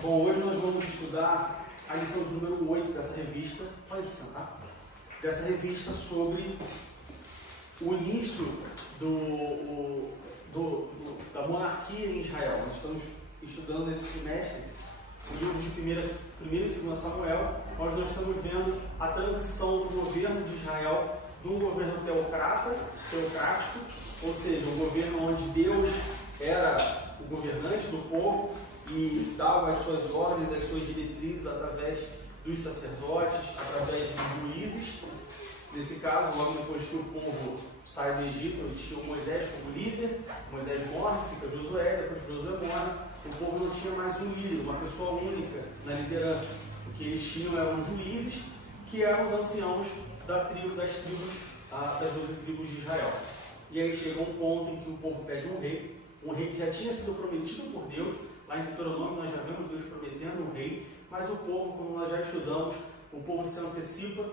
Bom, hoje nós vamos estudar a lição de número 8 dessa revista. Pode sentar. Dessa revista sobre o início da monarquia em Israel. Nós estamos estudando nesse semestre o livro de 1 e 2 Samuel, onde nós estamos vendo a transição do governo de Israel de um governo teocrático, ou seja, um governo onde Deus era o governante do povo e dava as suas ordens, as suas diretrizes através dos sacerdotes, através dos juízes. Nesse caso, logo depois que o povo sai do Egito, eles tinham Moisés como líder, Moisés morre, fica Josué, depois que Josué morre, o povo não tinha mais um líder, uma pessoa única na liderança. O que eles tinham eram juízes, que eram os anciãos das 12 tribos de Israel. E aí chega um ponto em que o povo pede um rei que já tinha sido prometido por Deus. Lá em Deuteronômio nós já vemos Deus prometendo um rei, mas o povo, como nós já estudamos, o povo se antecipa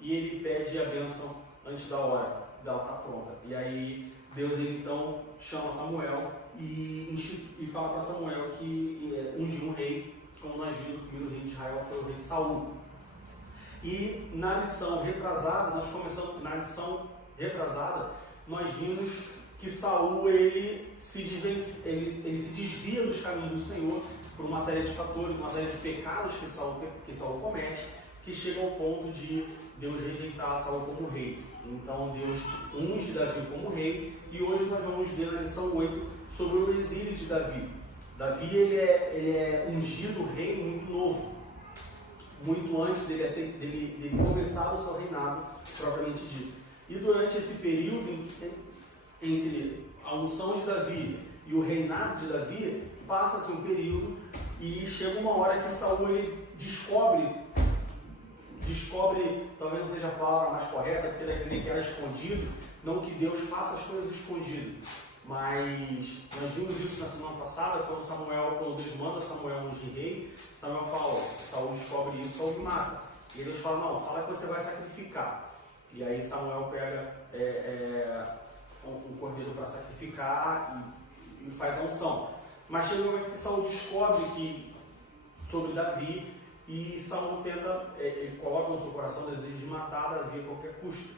e ele pede a bênção antes da hora dela estar pronta. E aí Deus ele, então chama Samuel e fala para Samuel que ungiu um rei, como nós vimos, o primeiro rei de Israel foi o rei Saul. E na lição retrasada, nós vimos que Saul ele se desvia dos caminhos do Senhor por uma série de fatores, uma série de pecados que Saul comete, que chega ao ponto de Deus rejeitar Saul como rei. Então Deus unge Davi como rei, e hoje nós vamos ver na lição 8 sobre o exílio de Davi. Davi ele é ungido rei muito novo, muito antes dele começar o seu reinado propriamente dito. E durante esse período entre a unção de Davi e o reinado de Davi, passa-se um período e chega uma hora que Saul ele descobre, talvez não seja a palavra mais correta, porque ele acredita que era escondido, não que Deus faça as coisas escondidas, mas nós vimos isso na semana passada, quando Deus manda Samuel ungir rei, Samuel fala, Saul descobre isso, Saul me mata. E Deus fala, não, fala que você vai sacrificar. E aí Samuel pega um cordeiro para sacrificar e faz a unção. Mas chega um momento que Saul descobre sobre Davi, e Saul ele coloca no seu coração o desejo de matar Davi a qualquer custo.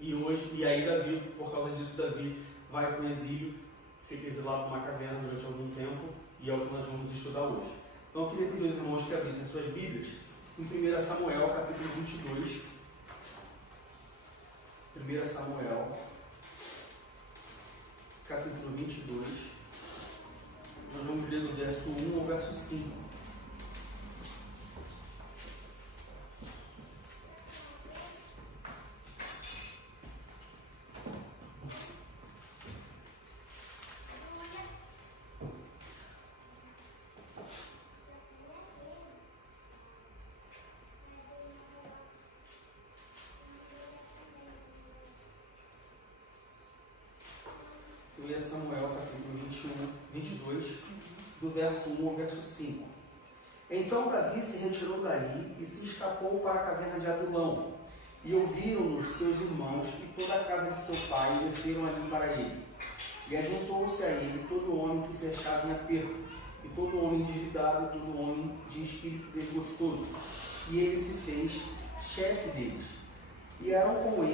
E aí Davi, por causa disso, Davi vai para o exílio, fica exilado numa caverna durante algum tempo, e é o que nós vamos estudar hoje. Então eu queria pedir aos irmãos que abrissem suas Bíblias em 1 Samuel, capítulo 22. 1 Samuel, capítulo 22. Nós vamos ler do verso 1 ao verso 5. Samuel, capítulo 22, do verso 1 ao verso 5. Então Davi se retirou dali e se escapou para a caverna de Adulão. E ouviram-no seus irmãos e toda a casa de seu pai, e desceram ali para ele. E ajuntou-se a ele todo homem que se achava em aperto, e todo homem endividado, e todo homem de espírito desgostoso. E ele se fez chefe deles. E eram com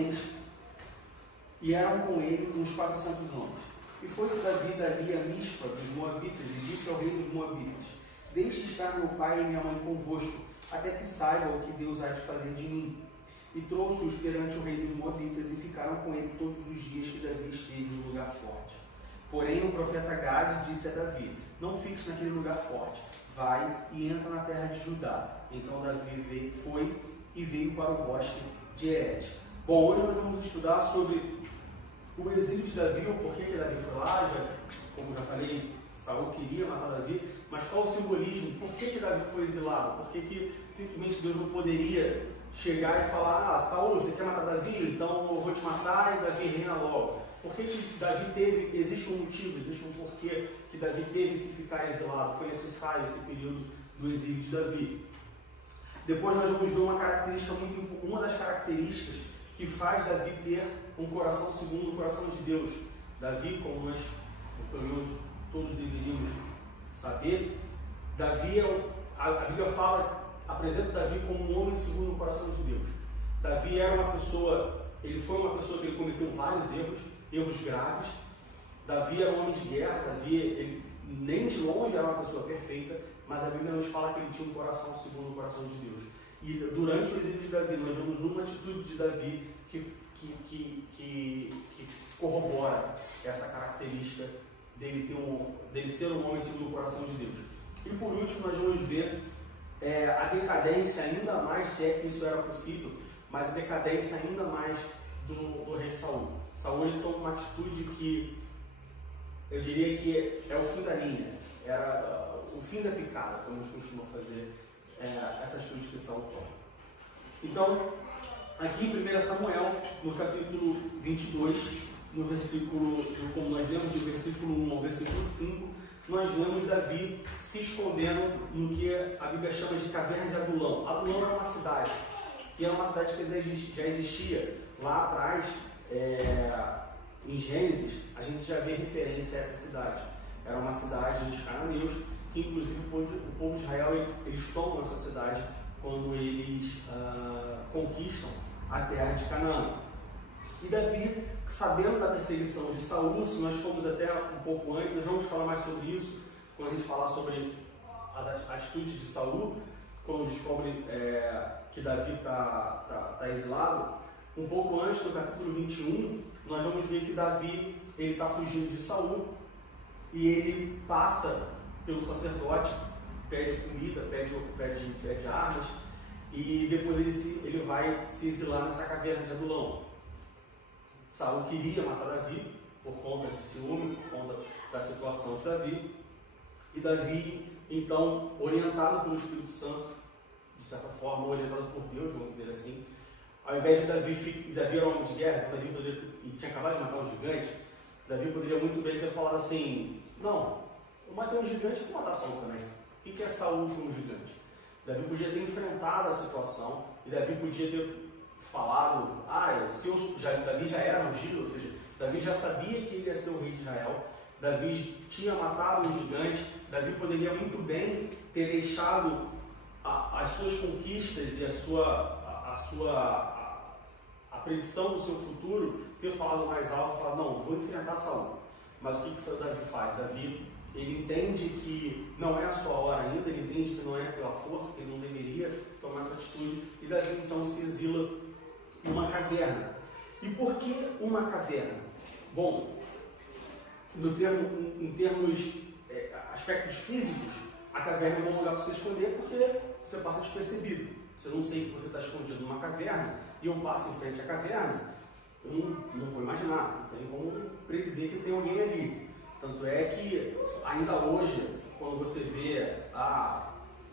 ele uns 400 homens. E foi-se Davi dali a Mispa dos Moabitas, e disse ao rei dos Moabitas: Deixe estar meu pai e minha mãe convosco, até que saiba o que Deus há de fazer de mim. E trouxe-os perante o rei dos Moabitas, e ficaram com ele todos os dias que Davi esteve no lugar forte. Porém o profeta Gade disse a Davi: Não fiques naquele lugar forte, vai e entra na terra de Judá. Então Davi foi e veio para o bosque de Hered. Bom, hoje nós vamos estudar sobre o exílio de Davi, o porquê que Davi foi lá. Como já falei, Saul queria matar Davi, mas qual o simbolismo? Por que Davi foi exilado? Por que simplesmente Deus não poderia chegar e falar: Saul, você quer matar Davi? Então eu vou te matar e Davi reina logo. Por que Davi existe um motivo, existe um porquê que Davi teve que ficar exilado? Foi necessário esse período do exílio de Davi. Depois nós vamos ver uma das características que faz Davi ter um coração segundo o coração de Deus. Davi, como nós todos deveríamos saber, Davi a Bíblia apresenta Davi como um homem segundo o coração de Deus. Davi era uma pessoa, ele foi uma pessoa que ele cometeu vários erros graves. Davi era um homem de guerra, Davi ele, nem de longe era uma pessoa perfeita, mas a Bíblia nos fala que ele tinha um coração segundo o coração de Deus. E durante o exílio de Davi, nós vemos uma atitude de Davi que corrobora essa característica dele ser um homem segundo o coração de Deus. E por último, nós vamos ver a decadência ainda mais, se é que isso era possível, mas a decadência ainda mais do rei Saul. Saul ele toma uma atitude que eu diria que é o fim da linha, era o fim da picada, como a gente costuma fazer essa atitude que Saul toma. Então, aqui em 1 Samuel, no capítulo 22, no versículo, como nós lemos, do versículo 1 ao versículo 5, nós vemos Davi se escondendo no que a Bíblia chama de caverna de Adulão. Adulão era uma cidade, e era uma cidade que já existia lá atrás, em Gênesis, a gente já vê referência a essa cidade. Era uma cidade dos cananeus, que inclusive o povo de Israel, eles tomam essa cidade quando eles conquistam a terra de Canaã. E Davi, sabendo da perseguição de Saul, se nós formos até um pouco antes, nós vamos falar mais sobre isso, quando a gente falar sobre as atitudes de Saul, quando descobre que Davi está exilado. Um pouco antes, no capítulo 21, nós vamos ver que Davi está fugindo de Saul e ele passa pelo sacerdote, pede comida, pede armas, e depois ele vai se exilar nessa caverna de Adulão. Saul queria matar Davi por conta de ciúme, por conta da situação de Davi, e Davi, então, orientado pelo Espírito Santo, de certa forma, orientado por Deus, vamos dizer assim, ao invés de Davi era um homem de guerra, e tinha acabado de matar um gigante, Davi poderia muito bem ter falado assim: não, eu matei um gigante, eu vou matar Saul também. O que é Saul como gigante? Davi podia ter enfrentado a situação, e Davi podia ter falado: Davi já era ungido, ou seja, Davi já sabia que ele ia ser o rei de Israel, Davi tinha matado um gigante, Davi poderia muito bem ter deixado as suas conquistas e a predição do seu futuro, ter falado mais alto, falar: não, vou enfrentar Saul. Mas o que Davi faz? Davi, ele entende que não é a sua hora ainda, ele entende que não é pela força, que ele não deveria tomar essa atitude, e Davi então se exila numa caverna. E por que uma caverna? Bom, em termos aspectos físicos, a caverna é um bom lugar para você esconder, porque você passa despercebido. Se eu não sei que você está escondido numa caverna e eu passo em frente à caverna, eu não vou imaginar, não tem como predizer que tem alguém ali. Tanto é que ainda hoje, quando você vê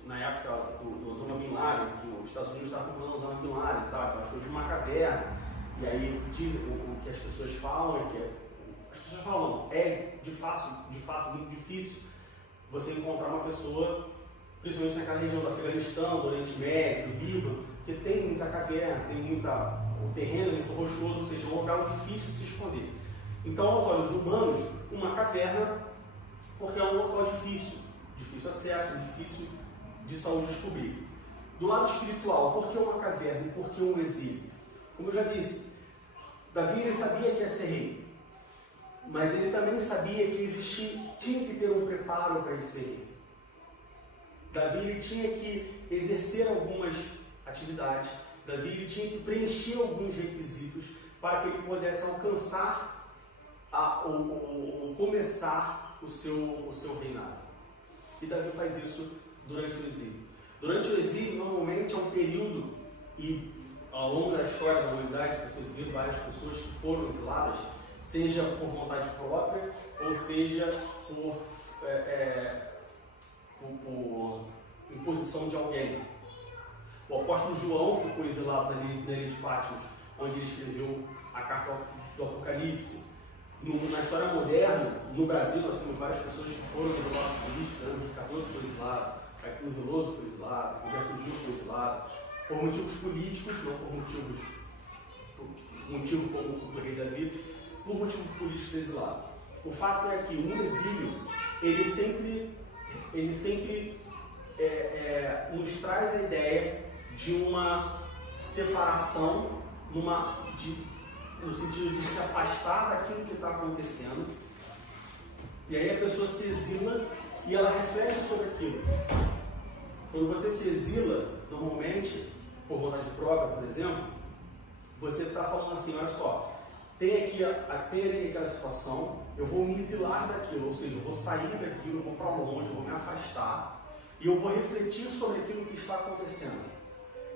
na época do Osama Bin Laden, que os Estados Unidos estavam comprando o Osama Bin Laden, achou de uma caverna, e aí dizem o que as pessoas falam é de fato muito difícil você encontrar uma pessoa, principalmente naquela região do Afeganistão, do Oriente Médio, do Líbano, que tem muita caverna, o terreno é muito rochoso, ou seja, é um local difícil de se esconder. Então, aos olhos humanos, uma caverna, porque é um local difícil acesso, difícil de Saul descobrir. Do lado espiritual, por que uma caverna e por que um exílio? Como eu já disse, Davi ele sabia que ia ser rei, mas ele também sabia que tinha que ter um preparo para ele ser rei. Davi ele tinha que exercer algumas atividades, Davi ele tinha que preencher alguns requisitos para que ele pudesse alcançar ou começar o seu reinado. E Davi faz isso durante o exílio. Durante o exílio, normalmente é um período, e ao longo da história da humanidade, você vê várias pessoas que foram exiladas, seja por vontade própria, ou seja por imposição de alguém. O apóstolo João ficou exilado na ilha de Patmos, onde ele escreveu a carta do Apocalipse. Na história moderna, no Brasil, nós temos várias pessoas que foram exiladas políticos. Henrique Cardoso foi exilado, Caetano Veloso foi exilado, Gilberto Gil foi exilado, por motivos políticos, não por motivo como o rei Davi, por motivos políticos exilado. O fato é que um exílio, ele sempre nos traz a ideia de uma separação, no sentido de se afastar daquilo que está acontecendo. E aí a pessoa se exila e ela reflete sobre aquilo. Quando você se exila, normalmente, por vontade própria, por exemplo, você está falando assim, olha só, tem aqui aquela situação, eu vou me exilar daquilo, ou seja, eu vou sair daquilo, eu vou para longe, eu vou me afastar, e eu vou refletir sobre aquilo que está acontecendo.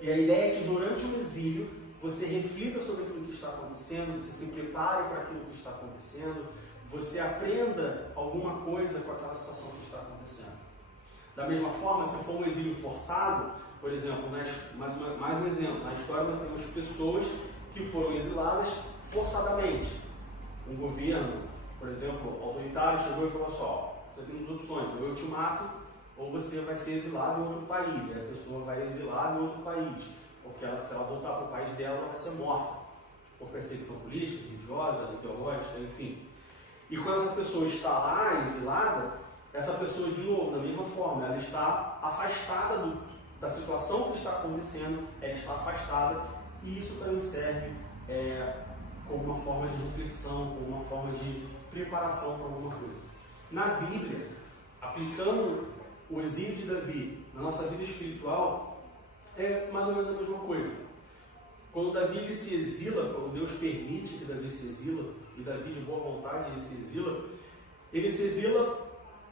E a ideia é que durante o exílio, você reflita sobre aquilo que está acontecendo, você se prepare para aquilo que está acontecendo, você aprenda alguma coisa com aquela situação que está acontecendo. Da mesma forma, se for um exílio forçado, por exemplo, mais um exemplo, na história nós temos pessoas que foram exiladas forçadamente. Um governo, por exemplo, autoritário, chegou e falou só, você tem duas opções, ou eu te mato, ou você vai ser exilado em outro país. E a pessoa vai exilada em outro país, porque se ela voltar para o país dela, ela vai ser morta, por perseguição política, religiosa, ideológica, enfim. E quando essa pessoa está lá, exilada, essa pessoa, de novo, da mesma forma, ela está afastada da situação que está acontecendo, ela está afastada, e isso também serve como uma forma de reflexão, como uma forma de preparação para alguma coisa. Na Bíblia, aplicando o exílio de Davi na nossa vida espiritual, é mais ou menos a mesma coisa. Quando Davi se exila, quando Deus permite que Davi se exila, e Davi de boa vontade ele se exila,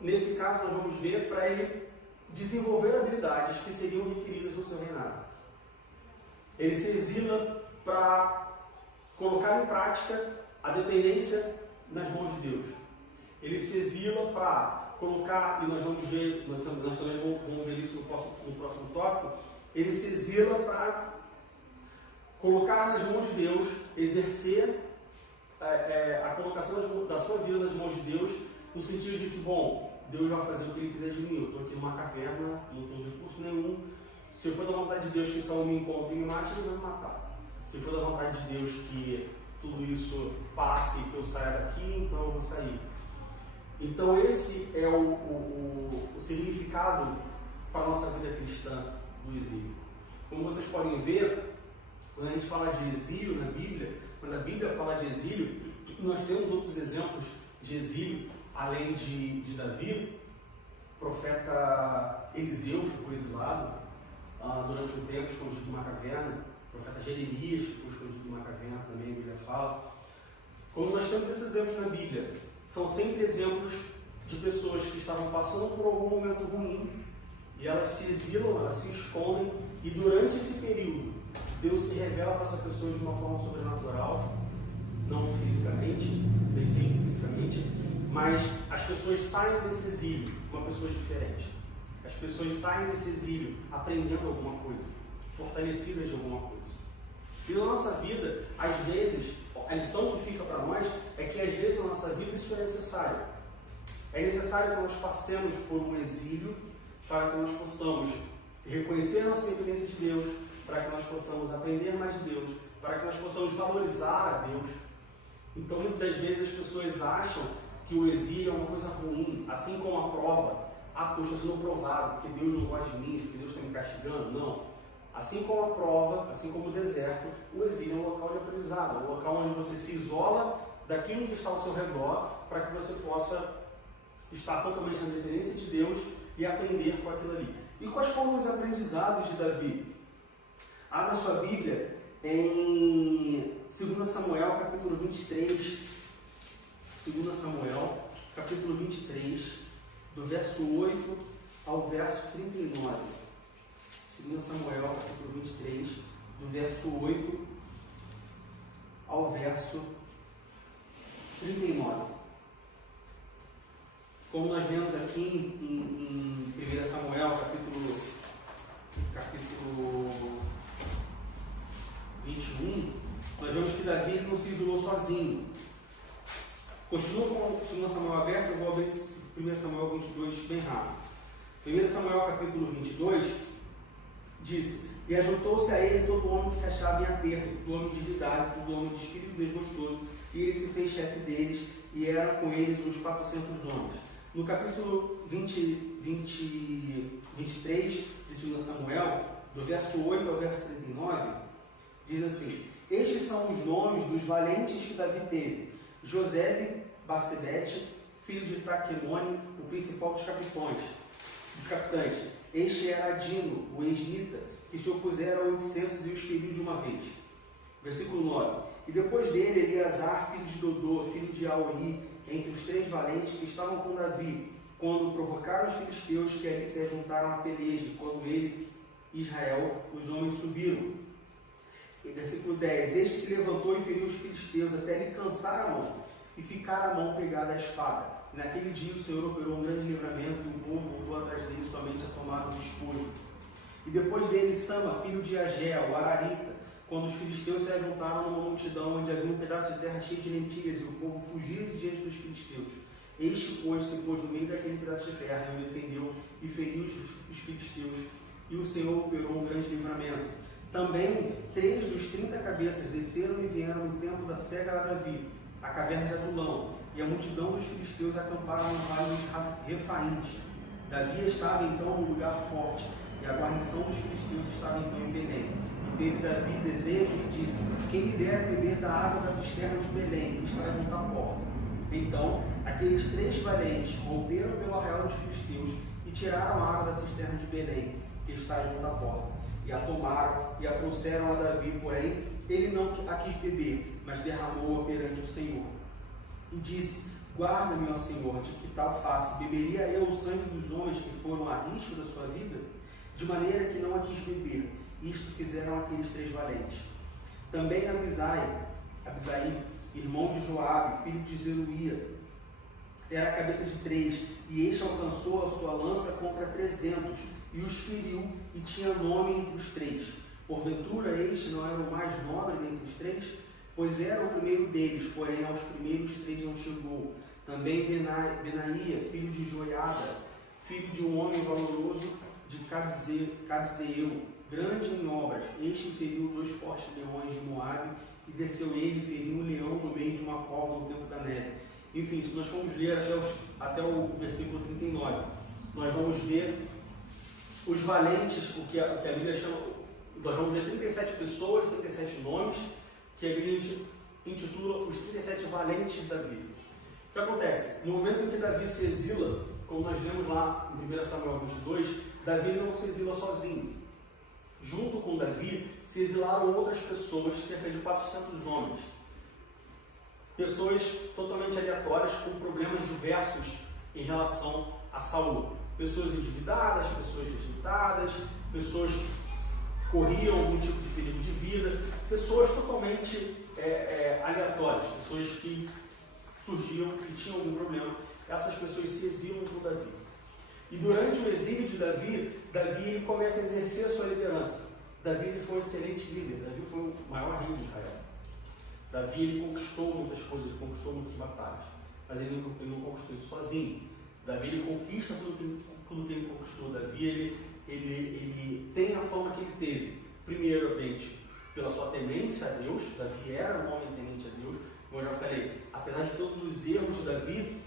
nesse caso nós vamos ver, para ele desenvolver habilidades que seriam requeridas no seu reinado. Ele se exila para colocar em prática a dependência nas mãos de Deus. Ele se exila para colocar, e nós vamos ver, nós também vamos ver isso no próximo tópico, ele se exila para colocar nas mãos de Deus, exercer a colocação da sua vida nas mãos de Deus, no sentido de que, bom, Deus vai fazer o que Ele quiser de mim. Eu estou aqui numa caverna, não tenho recurso nenhum. Se for da vontade de Deus que Saul me encontre e me mate, Ele vai me matar. Se for da vontade de Deus que tudo isso passe e que eu saia daqui, então eu vou sair. Então esse é o significado para a nossa vida cristã do exílio. Como vocês podem ver, quando a gente fala de exílio na Bíblia, quando a Bíblia fala de exílio, nós temos outros exemplos de exílio, além de Davi. O profeta Eliseu ficou exilado durante um tempo, escondido numa caverna. O profeta Jeremias ficou escondido numa caverna, também a Bíblia fala. Como nós temos esses exemplos na Bíblia, são sempre exemplos de pessoas que estavam passando por algum momento ruim, e elas se exilam, elas se escondem, e durante esse período, Deus se revela para essa pessoa de uma forma sobrenatural, não fisicamente, nem sempre fisicamente, mas as pessoas saem desse exílio uma pessoa diferente. As pessoas saem desse exílio aprendendo alguma coisa, fortalecidas de alguma coisa. E na nossa vida, às vezes, a lição que fica para nós é que às vezes na nossa vida isso é necessário. É necessário que nós passemos por um exílio para que nós possamos reconhecer a nossa dependência de Deus, para que nós possamos aprender mais de Deus, para que nós possamos valorizar a Deus. Então, muitas vezes as pessoas acham que o exílio é uma coisa ruim, assim como a prova. Porque eu estou sendo provado, porque Deus não gosta de mim, porque Deus está me castigando. Não. Assim como a prova, assim como o deserto, o exílio é um local de aprendizado, é um local onde você se isola daquilo que está ao seu redor, para que você possa estar totalmente na dependência de Deus e aprender com aquilo ali. E quais foram os aprendizados de Davi? Abra sua Bíblia em 2 Samuel, capítulo 23. 2 Samuel, capítulo 23, do verso 8 ao verso 39. 2 Samuel, capítulo 23, do verso 8 ao verso 39. Como nós vemos aqui em 1 Samuel, capítulo 21, nós vemos que Davi não se isolou sozinho. Continua com o 2 Samuel aberto, eu vou abrir 1 Samuel 22 bem rápido. 1 Samuel capítulo 22 diz: E ajuntou-se a ele todo homem que se achava em aperto, todo homem de endividado, todo homem de espírito desgostoso, e ele se fez chefe deles, e eram com eles uns 400 homens. No capítulo 23 de 2 Samuel, do verso 8 ao verso 39, diz assim: estes são os nomes dos valentes que Davi teve: Josebe, Bacebete, filho de Taquemone, o principal dos capitães. Este era Adino, o esnita, que se opuseram a 800 e os feriu de uma vez. Versículo 9. E depois dele, Eleazar, filho de Dodô, filho de Aori, entre os 3 valentes que estavam com Davi, quando provocaram os filisteus que ali se juntaram à peleja, quando ele, Israel, os homens subiram. E versículo 10. Este se levantou e feriu os filisteus até lhe cansar a mão, e ficar a mão pegada à espada. E naquele dia o Senhor operou um grande livramento, e o povo voltou atrás dele somente a tomar o despojo. E depois dele, Sama, filho de Agé, o Ararita, quando os filisteus se ajuntaram numa multidão onde havia um pedaço de terra cheio de lentilhas, e o povo fugia de diante dos filisteus. Este, pois, se pôs no meio daquele pedaço de terra, e o defendeu, e feriu os filisteus, e o Senhor operou um grande livramento. Também 3 dos 30 cabeças desceram e vieram no tempo da cega a Davi, a caverna de Adulão, e a multidão dos filisteus acamparam no vale de Refaíns. Davi estava então no lugar forte, e a guarnição dos filisteus estava então em Belém. E teve Davi desejo e disse: quem me dera beber da água da cisterna de Belém, que está junto à porta. Então, aqueles 3 valentes romperam pelo arraial dos filisteus e tiraram a água da cisterna de Belém, que está junto à porta. E a tomaram e a trouxeram a Davi, porém ele não a quis beber, mas derramou-a perante o Senhor. E disse: guarda-me, ó Senhor, de que tal faça? Beberia eu o sangue dos homens que foram a risco da sua vida? De maneira que não a quis beber. Isto fizeram aqueles 3 valentes. Também Abisai, irmão de Joabe, filho de Zeruia, era a cabeça de 3, e este alcançou a sua lança contra 300, e os feriu, e tinha nome entre os 3. Porventura este não era o mais nobre dentre os 3? Pois era o primeiro deles, porém aos primeiros 3 não chegou. Também Benaia, filho de Joiada, filho de um homem valoroso de Cabzeel, grande em obras. Este feriu 2 fortes leões de Moabe, e desceu ele e feriu um leão no meio de uma cova no tempo da neve. Enfim, se nós formos ler até o versículo 39, nós vamos ver os valentes, o que a Bíblia chama, nós vamos ver 37 pessoas, 37 nomes, que a Bíblia intitula os 37 valentes de Davi. O que acontece? No momento em que Davi se exila, como nós lemos lá em 1 Samuel 22, Davi não se exila sozinho. Junto com Davi se exilaram outras pessoas, cerca de 400 homens. Pessoas totalmente aleatórias, com problemas diversos em relação a Saul. Pessoas endividadas, pessoas rejeitadas, pessoas que corriam algum tipo de perigo de vida, pessoas totalmente aleatórias, pessoas que surgiam e tinham algum problema. Essas pessoas se exilam com Davi. E durante o exílio de Davi, Davi começa a exercer a sua liderança. Davi ele foi um excelente líder, Davi foi o maior rei de Israel. Davi ele conquistou muitas coisas, ele conquistou muitas batalhas, mas ele não conquistou isso sozinho. Davi ele conquista tudo que ele conquistou. Davi ele tem a fama que ele teve, primeiramente pela sua temência a Deus. Davi era um homem temente a Deus, como eu já falei. Apesar de todos os erros de Davi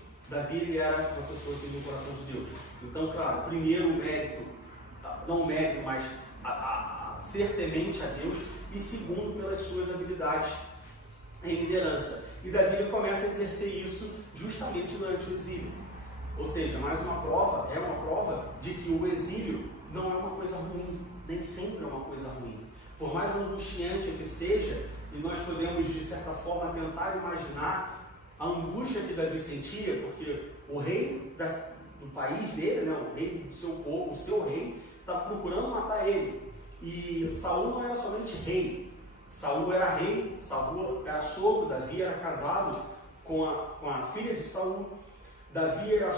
ele era uma pessoa que tinha o coração de Deus. Então, claro, primeiro o mérito, não o mérito, mas a ser temente a Deus, e segundo pelas suas habilidades em liderança. E Davi ele começa a exercer isso justamente durante o exílio. Ou seja, mais uma prova de que o exílio não é uma coisa ruim, nem sempre é uma coisa ruim. Por mais angustiante que seja, e nós podemos de certa forma tentar imaginar a angústia que Davi sentia, porque o rei do país dele, né, o rei do seu povo, o seu rei, estava procurando matar ele. E Saul não era somente rei, Saul era rei, Saul era sogro, Davi era casado com a filha de Saul. Davi era,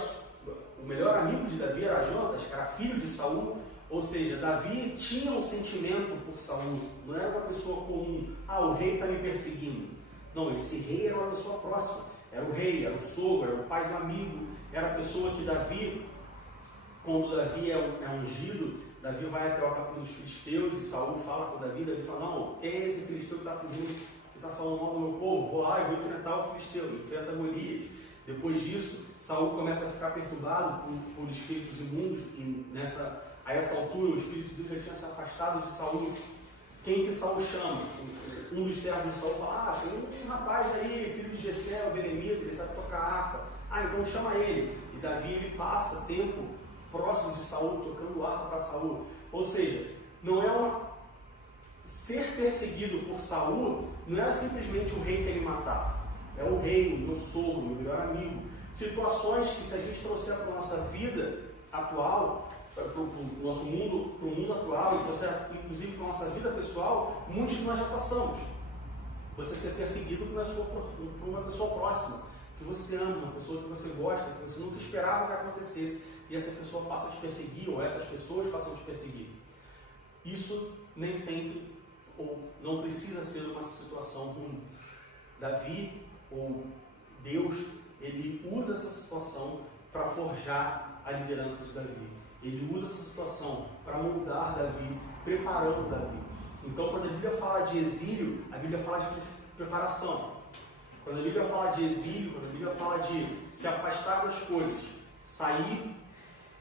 o melhor amigo de Davi era Jonatas, que era filho de Saul. Ou seja, Davi tinha um sentimento por Saul, não era uma pessoa comum. O rei está me perseguindo. Não, esse rei era uma pessoa próxima, era o rei, era o sogro, era o pai do amigo, era a pessoa que Davi, quando Davi é ungido, Davi vai até o acampamento dos filisteus e Saul fala com Davi fala: não, quem é esse filisteu que está fugindo, que está falando mal do meu povo? Vou lá e vou enfrentar o filisteu, enfrenta Golias. Depois disso, Saul começa a ficar perturbado por espíritos imundos, e a essa altura o Espírito de Deus já tinha se afastado de Saul. Quem que Saul chama? Um dos servos de Saul fala, tem um rapaz aí, filho de Jessé, o Benemita, ele sabe tocar harpa. Então chama ele. E Davi, ele passa tempo próximo de Saul, tocando harpa para Saul. Ou seja, não é ser perseguido por Saul, não era simplesmente o rei que ele matava. É o rei, o meu sogro, o meu melhor amigo. Situações que, se a gente trouxer para a nossa vida atual, para o nosso mundo, para o mundo atual, e trouxer inclusive para a nossa vida pessoal, muitos de nós já passamos. Você ser perseguido por uma pessoa próxima, que você ama, uma pessoa que você gosta, que você nunca esperava que acontecesse, e essa pessoa passa a te perseguir, ou essas pessoas passam a te perseguir. Isso nem sempre, ou não precisa ser uma situação ruim. Davi, ou Deus, ele usa essa situação para forjar a liderança de Davi. Ele usa essa situação para moldar Davi, preparando Davi. Então, quando a Bíblia fala de exílio, a Bíblia fala de preparação. Quando a Bíblia fala de exílio, quando a Bíblia fala de se afastar das coisas, sair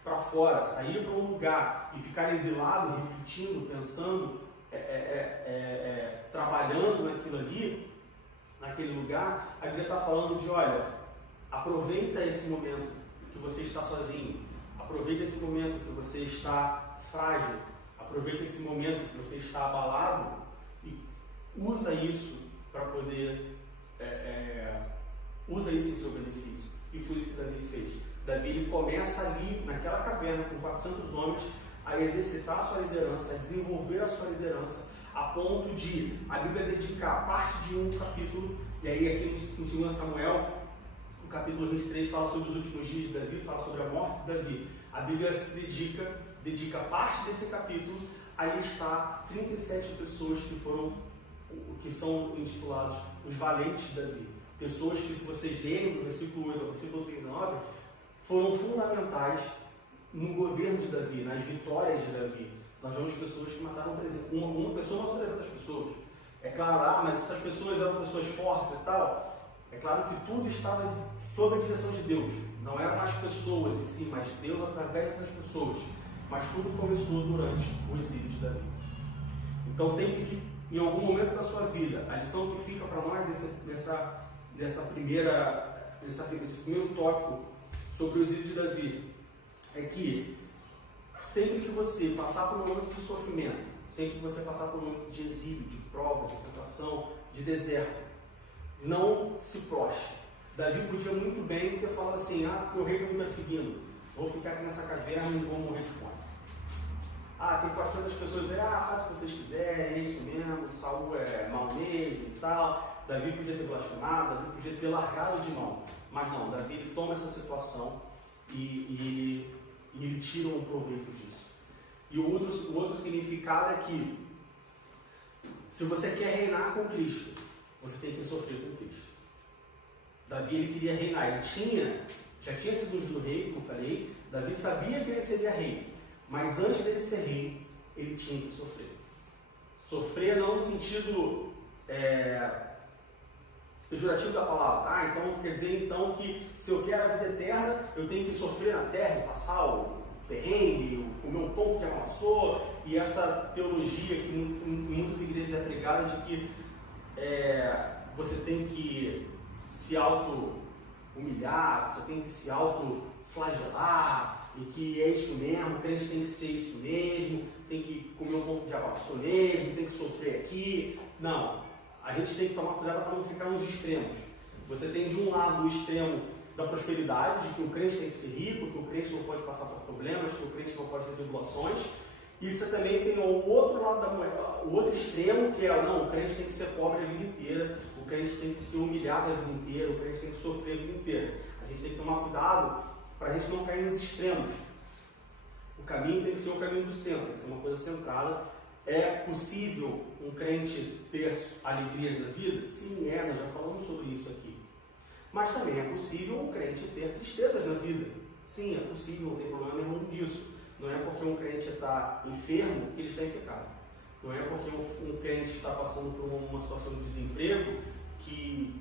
para fora, sair para um lugar e ficar exilado, refletindo, pensando, trabalhando naquilo ali, naquele lugar, a Bíblia está falando de, olha, aproveita esse momento que você está sozinho, aproveita esse momento que você está frágil, aproveita esse momento que você está abalado e usa isso para poder, usa isso em seu benefício. E foi isso que Davi fez. Davi, ele começa ali, naquela caverna, com 400 homens, a exercitar a sua liderança, a desenvolver a sua liderança, a ponto de a Bíblia dedicar parte de um capítulo, e aí aqui em 2 Samuel, no capítulo 23, fala sobre os últimos dias de Davi, fala sobre a morte de Davi. A Bíblia se dedica parte desse capítulo a listar 37 pessoas que são intitulados os valentes de Davi. Pessoas que, se vocês lerem do versículo 8 ao versículo 39, foram fundamentais no governo de Davi, nas vitórias de Davi. Nós vemos pessoas que mataram 300, uma pessoa matou 300 pessoas. É claro, mas essas pessoas eram pessoas fortes e tal. É claro que tudo estava sob a direção de Deus. Não eram as pessoas em si, mas Deus através dessas pessoas. Mas tudo começou durante o exílio de Davi. Então, sempre que, em algum momento da sua vida, a lição que fica para nós nesse primeiro tópico sobre o exílio de Davi é que sempre que você passar por um momento de sofrimento, sempre que você passar por um momento de exílio, de prova, de tentação, de deserto, não se prostre. Davi podia muito bem ter falado assim, porque o rei está me perseguindo, vou ficar aqui nessa caverna e vou morrer de fome. Tem 400 pessoas aí, faz o que vocês quiserem, é isso mesmo, Saul é mau mesmo e tal. Davi podia ter blasfemado, Davi podia ter largado de mão. Mas não, Davi ele toma essa situação e ele tira um proveito disso. E o outro significado é que, se você quer reinar com Cristo, você tem que sofrer com Cristo. Davi ele queria reinar, ele já tinha sido ungido rei, como eu falei. Davi sabia que ele seria rei, mas antes dele ser rei, ele tinha que sofrer. Sofrer não no sentido pejorativo da palavra. Então quer dizer então que se eu quero a vida eterna, eu tenho que sofrer na terra, passar o perrengue, comer um pouco que amassou, e essa teologia que em muitas igrejas é pregada de que você tem que se auto-humilhar, você tem que se auto-flagelar, e que é isso mesmo, o crente tem que ser isso mesmo, tem que comer um pouco de abaixo mesmo, tem que sofrer aqui. Não, a gente tem que tomar cuidado para não ficar nos extremos. Você tem de um lado o extremo da prosperidade, de que o crente tem que ser rico, que o crente não pode passar por problemas, que o crente não pode ter tribulações. E você também tem o outro lado da moeda, o outro extremo, que o crente tem que ser pobre a vida inteira, o crente tem que ser humilhado a vida inteira, o crente tem que sofrer a vida inteira. A gente tem que tomar cuidado para a gente não cair nos extremos. O caminho tem que ser o caminho do centro, tem que ser uma coisa centrada. É possível um crente ter alegrias na vida? Sim, nós já falamos sobre isso aqui. Mas também é possível um crente ter tristezas na vida. Sim, é possível, não tem problema nenhum disso. Não é porque um crente está enfermo que ele está em pecado. Não é porque um crente está passando por uma situação de desemprego que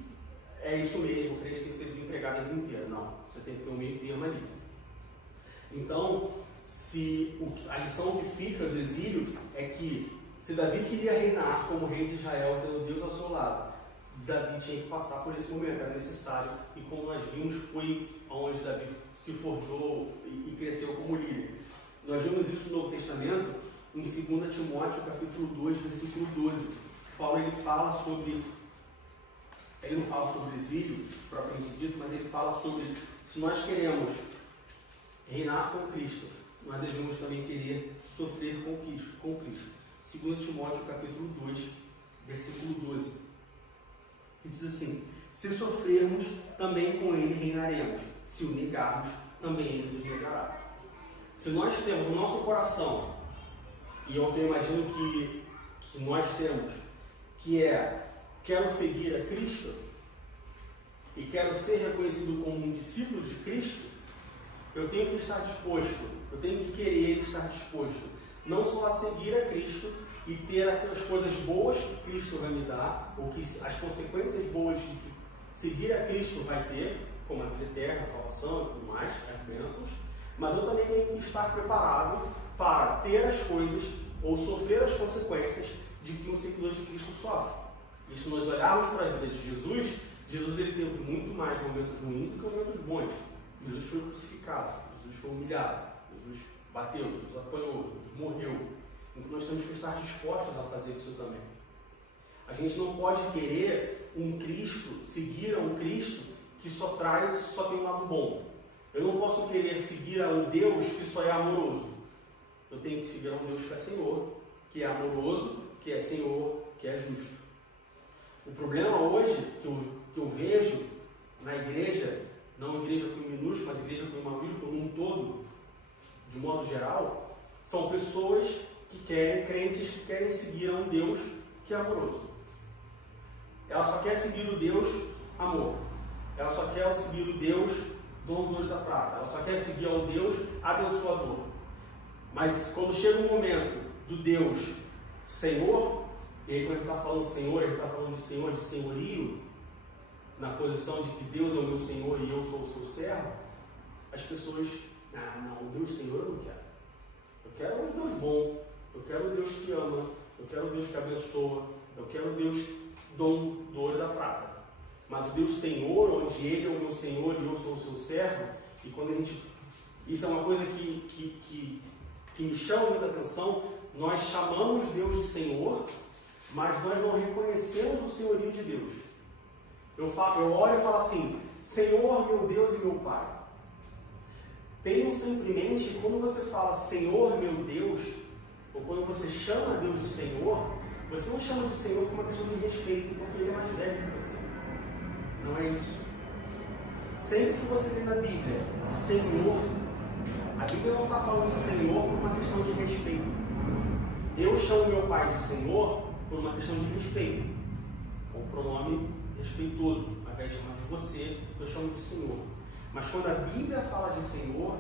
é isso mesmo, o crente tem que ser desempregado. entregar a vida inteira. Não, você tem que ter um meio termo ali. Então, a lição que fica do exílio é que se Davi queria reinar como rei de Israel, tendo Deus ao seu lado, Davi tinha que passar por esse momento, era necessário, e como nós vimos, foi onde Davi se forjou e cresceu como líder. Nós vemos isso no Novo Testamento, em 2 Timóteo, capítulo 2, versículo 12. Paulo ele não fala sobre exílio, propriamente dito, mas ele fala sobre, se nós queremos reinar com Cristo, nós devemos também querer sofrer com Cristo. 2 Timóteo, capítulo 2, versículo 12, que diz assim: se sofrermos, também com ele reinaremos. Se o negarmos, também ele nos negará. Se nós temos no nosso coração, e é o que eu imagino que nós temos, que é: quero seguir a Cristo e quero ser reconhecido como um discípulo de Cristo, eu tenho que estar disposto, eu tenho que querer estar disposto, não só a seguir a Cristo e ter aquelas coisas boas que Cristo vai me dar, ou que as consequências boas que seguir a Cristo vai ter, como a vida eterna, a salvação e tudo mais, as bênçãos, mas eu também tenho que estar preparado para ter as coisas ou sofrer as consequências de que um seguidor de Cristo sofre. E se nós olharmos para a vida de Jesus, ele teve muito mais momentos ruins do que momentos bons. Jesus foi crucificado, Jesus foi humilhado, Jesus bateu, Jesus apanhou, Jesus morreu. Então nós temos que estar dispostos a fazer isso também. A gente não pode querer um Cristo, seguir a um Cristo que só tem um lado bom. Eu não posso querer seguir a um Deus que só é amoroso. Eu tenho que seguir a um Deus que é Senhor, que é amoroso, que é Senhor, que é justo. O problema hoje que eu vejo na igreja, não igreja com I minúsculo, mas igreja com I maiúsculo, num todo, de modo geral, são pessoas crentes que querem seguir a um Deus que é amoroso. Ela só quer seguir o Deus amor. Ela só quer seguir o Deus dono do ouro da prata. Ela só quer seguir ao Deus abençoador. Mas quando chega um momento do Deus Senhor, e aí quando a gente está falando Senhor, a gente está falando de Senhor, de senhorio, na posição de que Deus é o meu Senhor e eu sou o seu servo, as pessoas, não, o Deus Senhor eu não quero. Eu quero um Deus bom, eu quero um Deus que ama, eu quero um Deus que abençoa, eu quero um Deus dono do ouro da prata. Mas o Deus Senhor, onde Ele é o meu Senhor e eu sou o seu servo, e quando a gente... Isso é uma coisa que me chama muita atenção. Nós chamamos Deus de Senhor, mas nós não reconhecemos o senhorio de Deus. Eu olho e falo assim: Senhor, meu Deus e meu Pai. Tenham sempre em mente que quando você fala Senhor, meu Deus, ou quando você chama Deus de Senhor, você não chama de Senhor por uma questão de respeito, porque Ele é mais velho que você. Não é isso. Sempre que você tem na Bíblia Senhor, a Bíblia não está falando Senhor por uma questão de respeito. Eu chamo meu Pai de Senhor por uma questão de respeito, com um pronome respeitoso. Ao invés de chamar de você, eu chamo de Senhor. Mas quando a Bíblia fala de Senhor,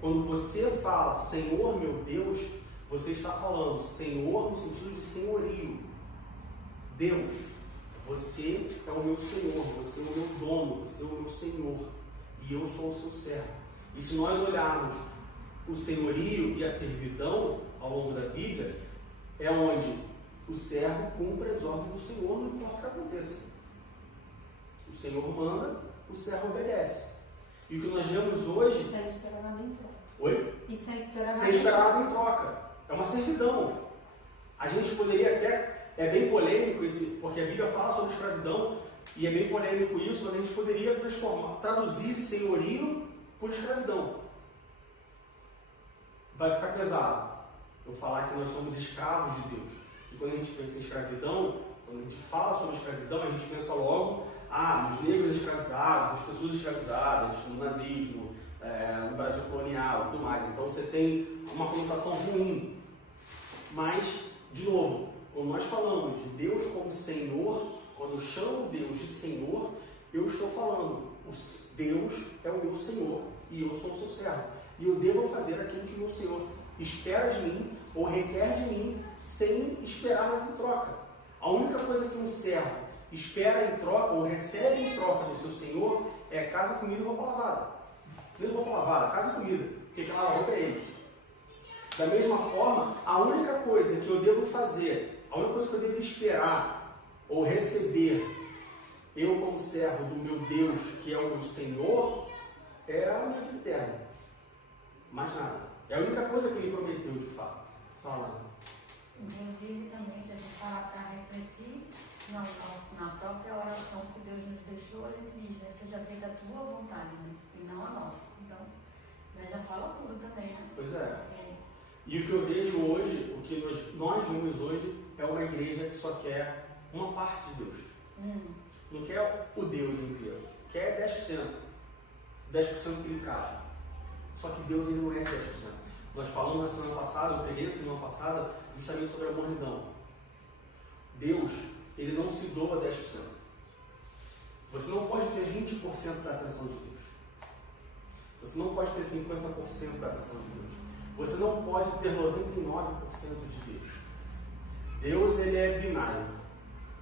quando você fala Senhor meu Deus, você está falando Senhor no sentido de senhorio. Deus, você é o meu Senhor, você é o meu dono, você é o meu Senhor, e eu sou o seu servo. E se nós olharmos o senhorio e a servidão ao longo da Bíblia, é onde o servo cumpre as ordens do Senhor, não importa o que aconteça. O Senhor manda, o servo obedece. E o que nós vemos hoje... Sem esperar nada em troca. Oi? E sem esperar nada. Sem esperar nada em troca. É uma servidão. A gente poderia até... É bem polêmico porque a Bíblia fala sobre escravidão, e é bem polêmico isso, mas a gente poderia traduzir senhorio por escravidão. Vai ficar pesado eu falar que nós somos escravos de Deus. E quando a gente pensa em escravidão, quando a gente fala sobre escravidão, a gente pensa logo nos negros escravizados, nas pessoas escravizadas, no nazismo, no Brasil colonial e tudo mais. Então você tem uma conotação ruim. Mas, de novo, quando nós falamos de Deus como Senhor, quando eu chamo Deus de Senhor, eu estou falando, Deus é o meu Senhor e eu sou o seu servo. E eu devo fazer aquilo que o meu Senhor espera de mim ou requer de mim sem esperar nada em troca. A única coisa que um servo espera em troca ou recebe em troca do seu Senhor é casa, comida e roupa lavada. Nem roupa lavada, casa e comida, porque aquela roupa é Ele. Da mesma forma, a única coisa que eu devo fazer, a única coisa que eu devo esperar ou receber, eu como servo do meu Deus, que é o meu Senhor, é a minha vida eterna. Mais nada. É a única coisa que Ele prometeu de fato. Fala. Inclusive, também, se a gente parar para refletir na própria oração que Deus nos deixou, ele diz, né? Seja feita a tua vontade, né? E não a nossa. Então, mas já fala tudo também, né? Pois é. E o que eu vejo hoje, o que nós vemos hoje, é uma igreja que só quer uma parte de Deus. Não quer o Deus inteiro. Quer 10%. 10% que lhe cabe. Só que Deus ele não é 10%. Nós falamos na semana passada, eu preguei na semana passada, justamente sobre a mornidão. Deus, ele não se doa 10%. Você não pode ter 20% da atenção de Deus. Você não pode ter 50% da atenção de Deus. Você não pode ter 99% de Deus. Deus, ele é binário.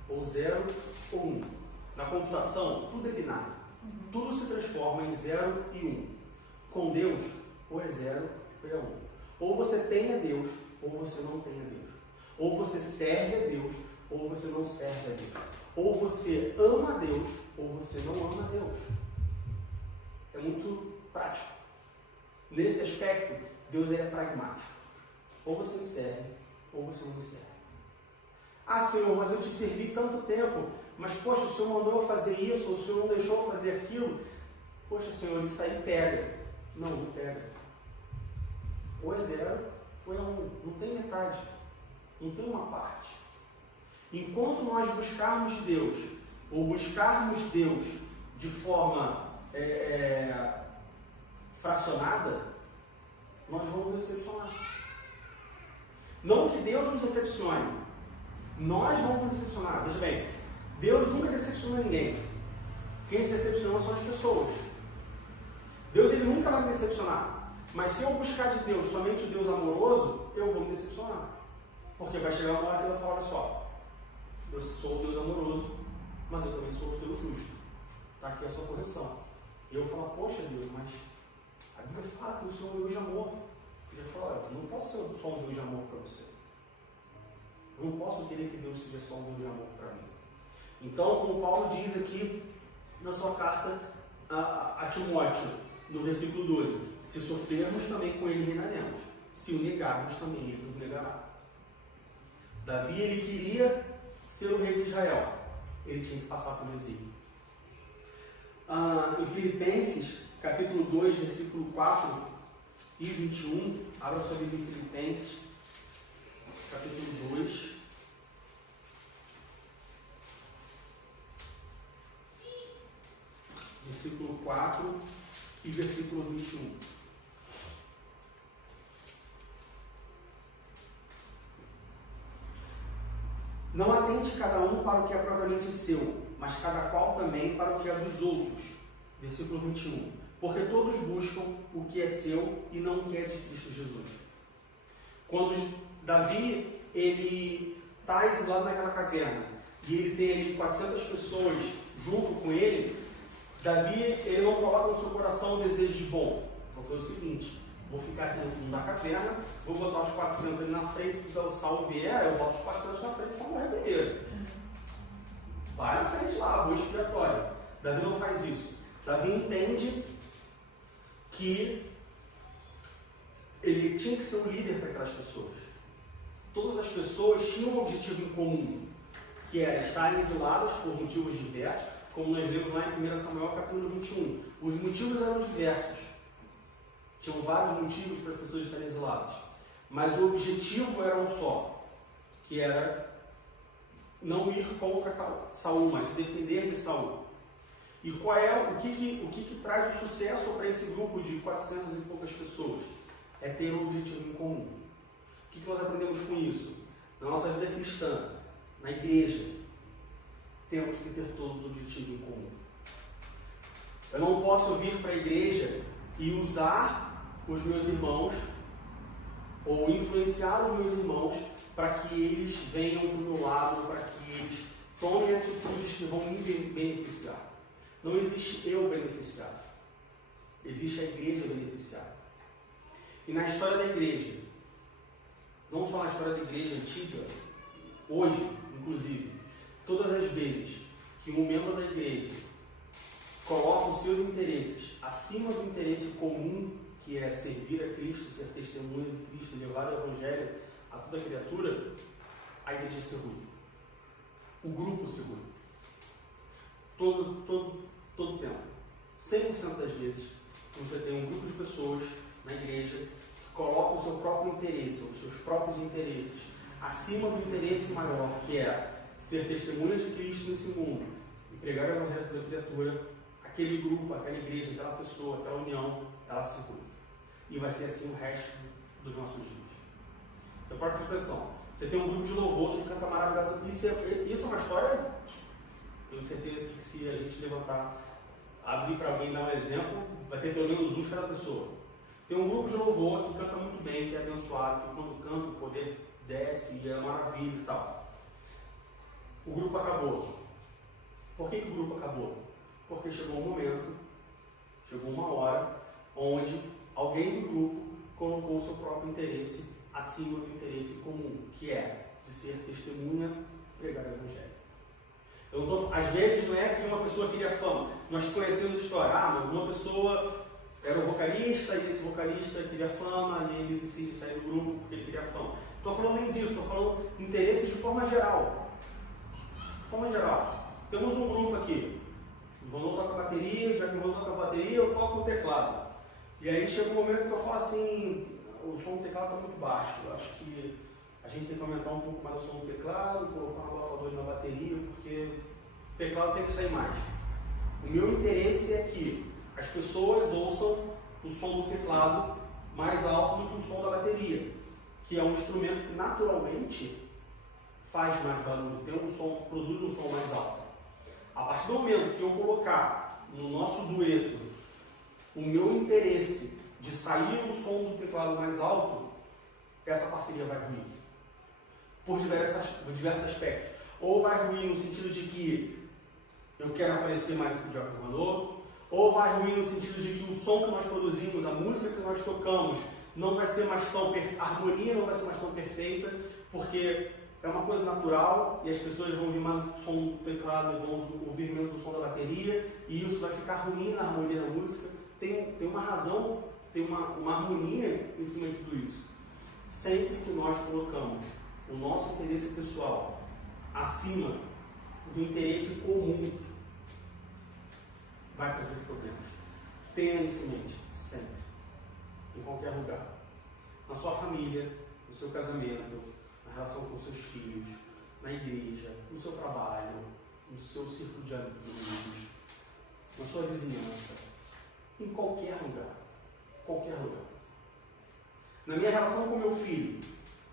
Ou 0 ou 1. Na computação, tudo é binário. Tudo se transforma em 0 e 1. Com Deus, ou é 0 ou é 1. Ou você tem a Deus, ou você não tem a Deus. Ou você serve a Deus, ou você não serve a Deus. Ou você ama a Deus, ou você não ama a Deus. É muito prático. Nesse aspecto, Deus é pragmático. Ou você me serve, ou você não me serve. Ah, Senhor, mas eu te servi tanto tempo, mas, poxa, o Senhor mandou eu fazer isso, ou o Senhor não deixou eu fazer aquilo. Poxa, Senhor, isso aí pega. Não pega. Ou é 0, ou é 1. Não tem metade. Não tem uma parte. Enquanto nós buscarmos Deus, ou buscarmos Deus de forma fracionada, nós vamos decepcionar. Não que Deus nos decepcione. Nós vamos decepcionar. Veja bem, Deus nunca decepciona ninguém. Quem se decepciona são as pessoas. Deus ele nunca vai me decepcionar. Mas se eu buscar de Deus somente o Deus amoroso, eu vou me decepcionar. Porque vai chegar uma hora que ele vai falar, olha só, eu sou o Deus amoroso, mas eu também sou o Deus justo. Está aqui a sua correção. E eu vou falar, poxa Deus, mas a Bíblia fala que eu sou um Deus de amor. Ele vai falar, eu não posso ser só um Deus de amor para você. Eu não posso querer que Deus seja só um Deus de amor para mim. Então, como Paulo diz aqui na sua carta a Timóteo, no versículo 12, se sofrermos também com ele reinaremos, se o negarmos também ele nos negará. Davi ele queria ser o rei de Israel, ele tinha que passar pelo exílio. Em Filipenses, capítulo 2, versículo 4 e 21, abra sua Bíblia em Filipenses, capítulo 2. Versículo 4 e versículo 21. Não atente cada um para o que é propriamente seu, mas cada qual também para o que é dos outros. Versículo 21. Porque todos buscam o que é seu e não o que é de Cristo Jesus. Quando Davi ele está exilado naquela caverna e ele tem ali 400 pessoas junto com ele, Davi, ele não coloca no seu coração o desejo de, bom, vou fazer o seguinte, vou ficar aqui no fundo da caverna, vou botar os 400 ali na frente, se o Saul vier, eu boto os 400 na frente para morrer primeiro. Vai na frente lá, boa expiatória. Davi não faz isso. Davi entende que ele tinha que ser um líder para aquelas pessoas. Todas as pessoas tinham um objetivo em comum, que era estarem exiladas por motivos diversos, como nós lemos lá em 1 Samuel capítulo 21. Os motivos eram diversos. Tinham vários motivos para as pessoas estarem exiladas. Mas o objetivo era um só, que era não ir contra Saul, mas defender de Saul. E qual é o que traz o sucesso para esse grupo de 400 e poucas pessoas? É ter um objetivo em comum. O que nós aprendemos com isso? Na nossa vida cristã, na igreja, temos que ter todos os objetivos em comum. Eu não posso vir para a igreja e usar os meus irmãos ou influenciar os meus irmãos para que eles venham do meu lado, para que eles Tomem atitudes que vão me beneficiar. Não existe eu beneficiado. Existe a igreja beneficiada. E na história da igreja, não só na história da igreja antiga, hoje, inclusive, todas as vezes que um membro da igreja coloca os seus interesses acima do interesse comum, que é servir a Cristo, ser testemunha de Cristo, levar o Evangelho a toda criatura, a igreja se ruim. O grupo se ruim. Todo tempo. 100% das vezes, você tem um grupo de pessoas na igreja que colocam o seu próprio interesse, os seus próprios interesses, acima do interesse maior, que é ser testemunha de Cristo nesse mundo e pregar o Evangelho a toda criatura. Aquele grupo, aquela igreja, aquela pessoa, aquela união, ela se ruim. E vai ser assim o resto dos nossos dias. Você pode prestar atenção. Você tem um grupo de louvor que canta maravilhoso. Isso é uma história, tenho certeza que se a gente levantar, abrir para alguém dar um exemplo, vai ter pelo menos um de cada pessoa. Tem um grupo de louvor que canta muito bem, que é abençoado, que quando canta o poder desce e é maravilha e tal. O grupo acabou. Por que o grupo acabou? Porque chegou um momento, chegou uma hora, onde alguém do grupo colocou o seu próprio interesse acima do interesse comum, que é de ser testemunha e pregar o Evangelho. Às vezes não é que uma pessoa queria fama. Nós conhecemos a história. Mas uma pessoa era um vocalista e esse vocalista queria fama e ele decide sair do grupo porque ele queria fama. Estou falando nem disso, estou falando interesses de forma geral. De forma geral. Temos um grupo aqui. O Ivonão toca a bateria, já que o Ivonão toca a bateria, eu toco o teclado. E aí chega um momento que eu falo assim, o som do teclado está muito baixo. Eu acho que a gente tem que aumentar um pouco mais o som do teclado, colocar um abafador na bateria, porque o teclado tem que sair mais. O meu interesse é que as pessoas ouçam o som do teclado mais alto do que o som da bateria, que é um instrumento que naturalmente faz mais barulho, produz um som mais alto. A partir do momento que eu colocar no nosso dueto o meu interesse de sair o som do teclado mais alto, essa parceria vai ruir. Por diversos aspectos. Ou vai ruir no sentido de que eu quero aparecer mais do que o Diaco, ou vai ruir no sentido de que o som que nós produzimos, a música que nós tocamos, não vai ser mais tão a harmonia não vai ser mais tão perfeita, porque é uma coisa natural e as pessoas vão ouvir mais o som do teclado, vão ouvir menos o som da bateria, e isso vai ficar ruim na harmonia da música. Tem uma razão, tem uma harmonia em cima de tudo isso. Sempre que nós colocamos o nosso interesse pessoal acima do interesse comum, vai trazer problemas. Tenha isso em mente, sempre. Em qualquer lugar. Na sua família, no seu casamento, na relação com seus filhos, na igreja, no seu trabalho, no seu círculo de amigos, na sua vizinhança, em qualquer lugar. Qualquer lugar. Na minha relação com meu filho,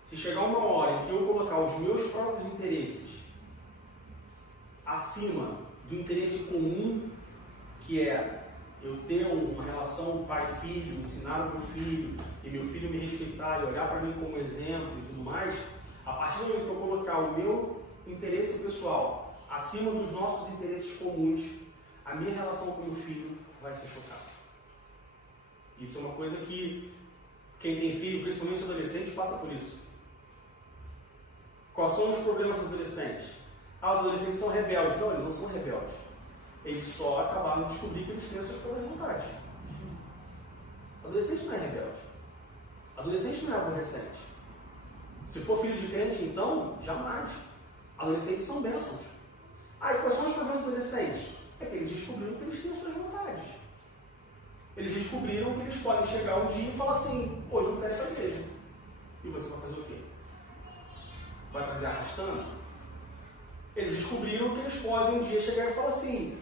se chegar uma hora em que eu colocar os meus próprios interesses acima do interesse comum, que é eu ter uma relação pai-filho, ensinar o meu filho, e meu filho me respeitar e olhar para mim como exemplo e tudo mais, a partir do momento que eu colocar o meu interesse pessoal acima dos nossos interesses comuns, a minha relação com o meu filho vai ser chocada. Isso é uma coisa que quem tem filho, principalmente adolescente, passa por isso. Quais são os problemas dos adolescentes? Os adolescentes são rebeldes. Não, eles não são rebeldes. Eles só acabaram de descobrir que eles têm as suas próprias vontades. Adolescente não é rebelde. Adolescente não é aborrecente. Se for filho de crente, então, jamais. Adolescentes são bênçãos. E quais são os problemas dos adolescentes? É que eles descobriram que eles têm as suas vontades. Eles descobriram que eles podem chegar um dia e falar assim, hoje eu não quero ir para a igreja. E você vai fazer o quê? Vai trazer arrastando? Eles descobriram que eles podem um dia chegar e falar assim,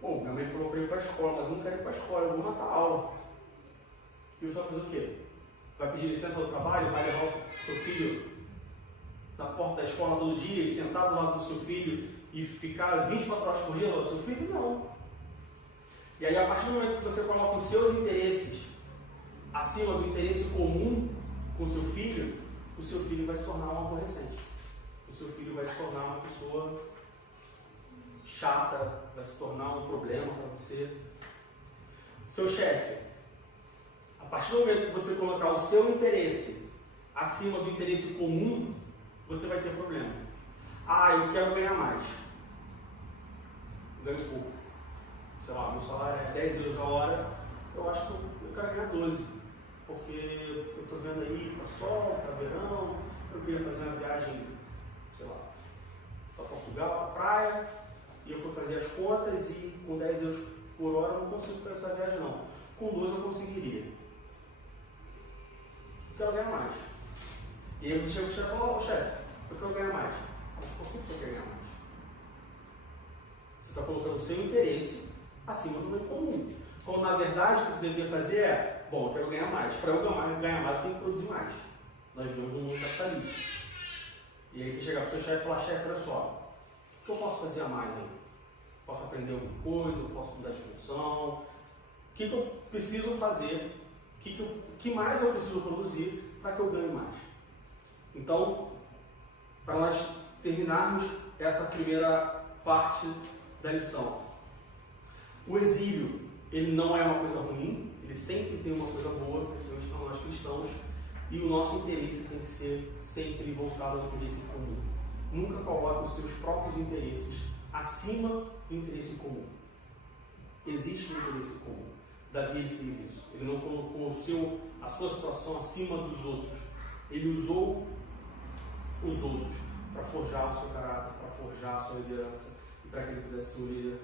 minha mãe falou para ir para a escola, mas eu não quero ir para a escola, eu vou matar a aula. E você vai fazer o quê? Vai pedir licença do trabalho, vai levar o seu filho na porta da escola todo dia e sentar do lado do seu filho e ficar 24 horas por dia do lado do seu filho? Não. E aí, a partir do momento que você coloca os seus interesses acima do interesse comum com o seu filho vai se tornar um aborrecente. O seu filho vai se tornar uma pessoa chata, vai se tornar um problema para você. Seu chefe, a partir do momento que você colocar o seu interesse acima do interesse comum, você vai ter problema. Ah, eu quero ganhar mais. Ganho pouco. Sei lá, meu salário é 10 euros a hora, eu acho que eu quero ganhar 12. Porque eu estou vendo aí, tá sol, tá verão, eu queria fazer uma viagem, sei lá, para Portugal, para praia, e eu fui fazer as contas e com 10 euros por hora eu não consigo fazer essa viagem não. Com 12 eu conseguiria. Eu quero ganhar mais. E aí você chega pro chefe e fala, ô chefe, eu quero ganhar mais. Mas por que você quer ganhar mais? Você está colocando o seu interesse acima do bem comum. Quando na verdade o que você deveria fazer é, bom, eu quero ganhar mais. Para eu ganhar mais, eu tenho que produzir mais. Nós vivemos num mundo capitalista. E aí você chegar para o seu chefe e falar, chefe, olha só, o que eu posso fazer a mais aí? Posso aprender alguma coisa, eu posso mudar de função? O que eu preciso fazer? O que mais eu preciso produzir para que eu ganhe mais? Então, para nós terminarmos essa primeira parte da lição, o exílio, ele não é uma coisa ruim, ele sempre tem uma coisa boa, principalmente para nós cristãos, e o nosso interesse tem que ser sempre voltado ao interesse comum. Nunca coloque os seus próprios interesses acima do interesse comum. Existe um interesse comum. Davi ele fez isso. Ele não colocou a sua situação acima dos outros. Ele usou os outros para forjar o seu caráter, para forjar a sua liderança e para que ele pudesse ser um líder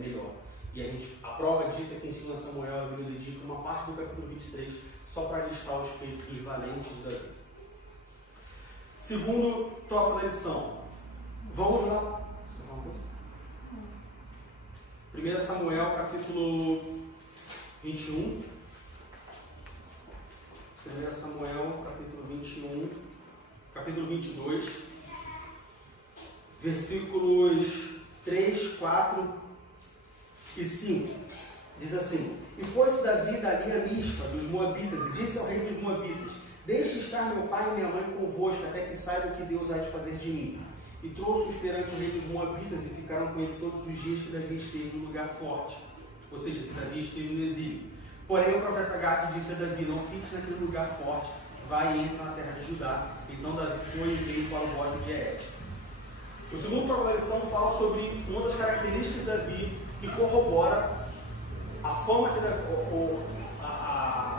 melhor. E a prova disso é que em 2 Samuel a Bíblia dedica uma parte do capítulo 23 só para listar os feitos dos valentes de Davi. Segundo tópico da lição. Vamos lá. 1 Samuel capítulo 21. 1 Samuel capítulo 21. Capítulo 22. Versículos 3, 4 e 5. Diz assim: E foi-se Davi dali a Mispa dos Moabitas, e disse ao rei dos Moabitas: Deixe estar meu pai e minha mãe convosco, até que saiba o que Deus há de fazer de mim. E trouxe-os perante o rei dos Moabitas, e ficaram com ele todos os dias que Davi esteve no lugar forte, ou seja, que Davi esteve no exílio. Porém o profeta Gade disse a Davi: Não fiques naquele lugar forte, vai e entra na terra de Judá. Então Davi foi e veio para o bosque de Ed. O segundo tópico da lição fala sobre uma das características de Davi que corrobora a fama que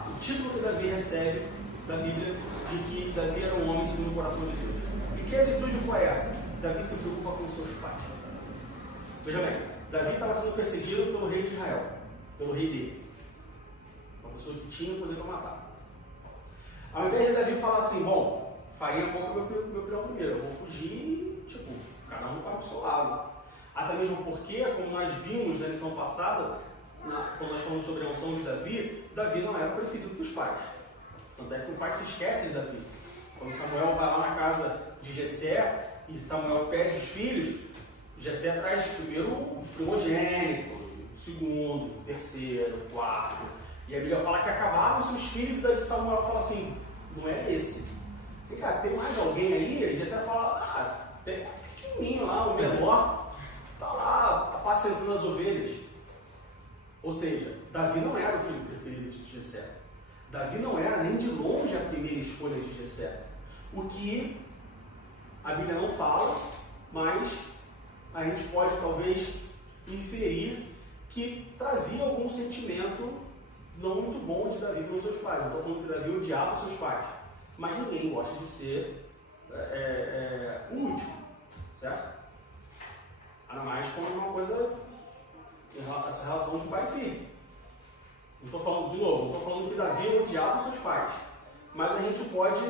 o título que Davi recebe da Bíblia de que Davi era um homem segundo o coração de Deus. E que atitude foi essa? Davi se preocupa com seus pais. Veja bem, Davi estava sendo perseguido pelo rei de Israel, pelo rei dele, uma pessoa que tinha poder para matar. Ao invés de Davi falar assim, bom, faria pouco meu pilão primeiro, eu vou fugir, cada um para o seu lado. Até mesmo porque, como nós vimos na lição passada, quando nós falamos sobre a unção de Davi, Davi não era preferido dos pais. Tanto é que o pai se esquece de Davi. Quando Samuel vai lá na casa de Jessé e Samuel pede os filhos, Jessé traz primeiro o primogênito, o segundo, o terceiro, o quarto. E a Bíblia fala que acabaram os filhos, e Samuel fala assim, não é esse. E cara, tem mais alguém aí? E Jessé fala, tem um pequenininho lá, o menor, está lá apacentando as ovelhas. Ou seja, Davi não era o filho preferido de Jessé. Davi não era nem de longe a primeira escolha de Jessé. O que a Bíblia não fala, mas a gente pode talvez inferir que trazia algum sentimento não muito bom de Davi para os seus pais. Eu estou falando que Davi odiava os seus pais, mas ninguém gosta de ser um último, certo? Ainda mais quando é uma coisa, essa relação de pai e filho. Não estou falando, de novo, não estou falando que Davi odiava os seus pais, mas a gente pode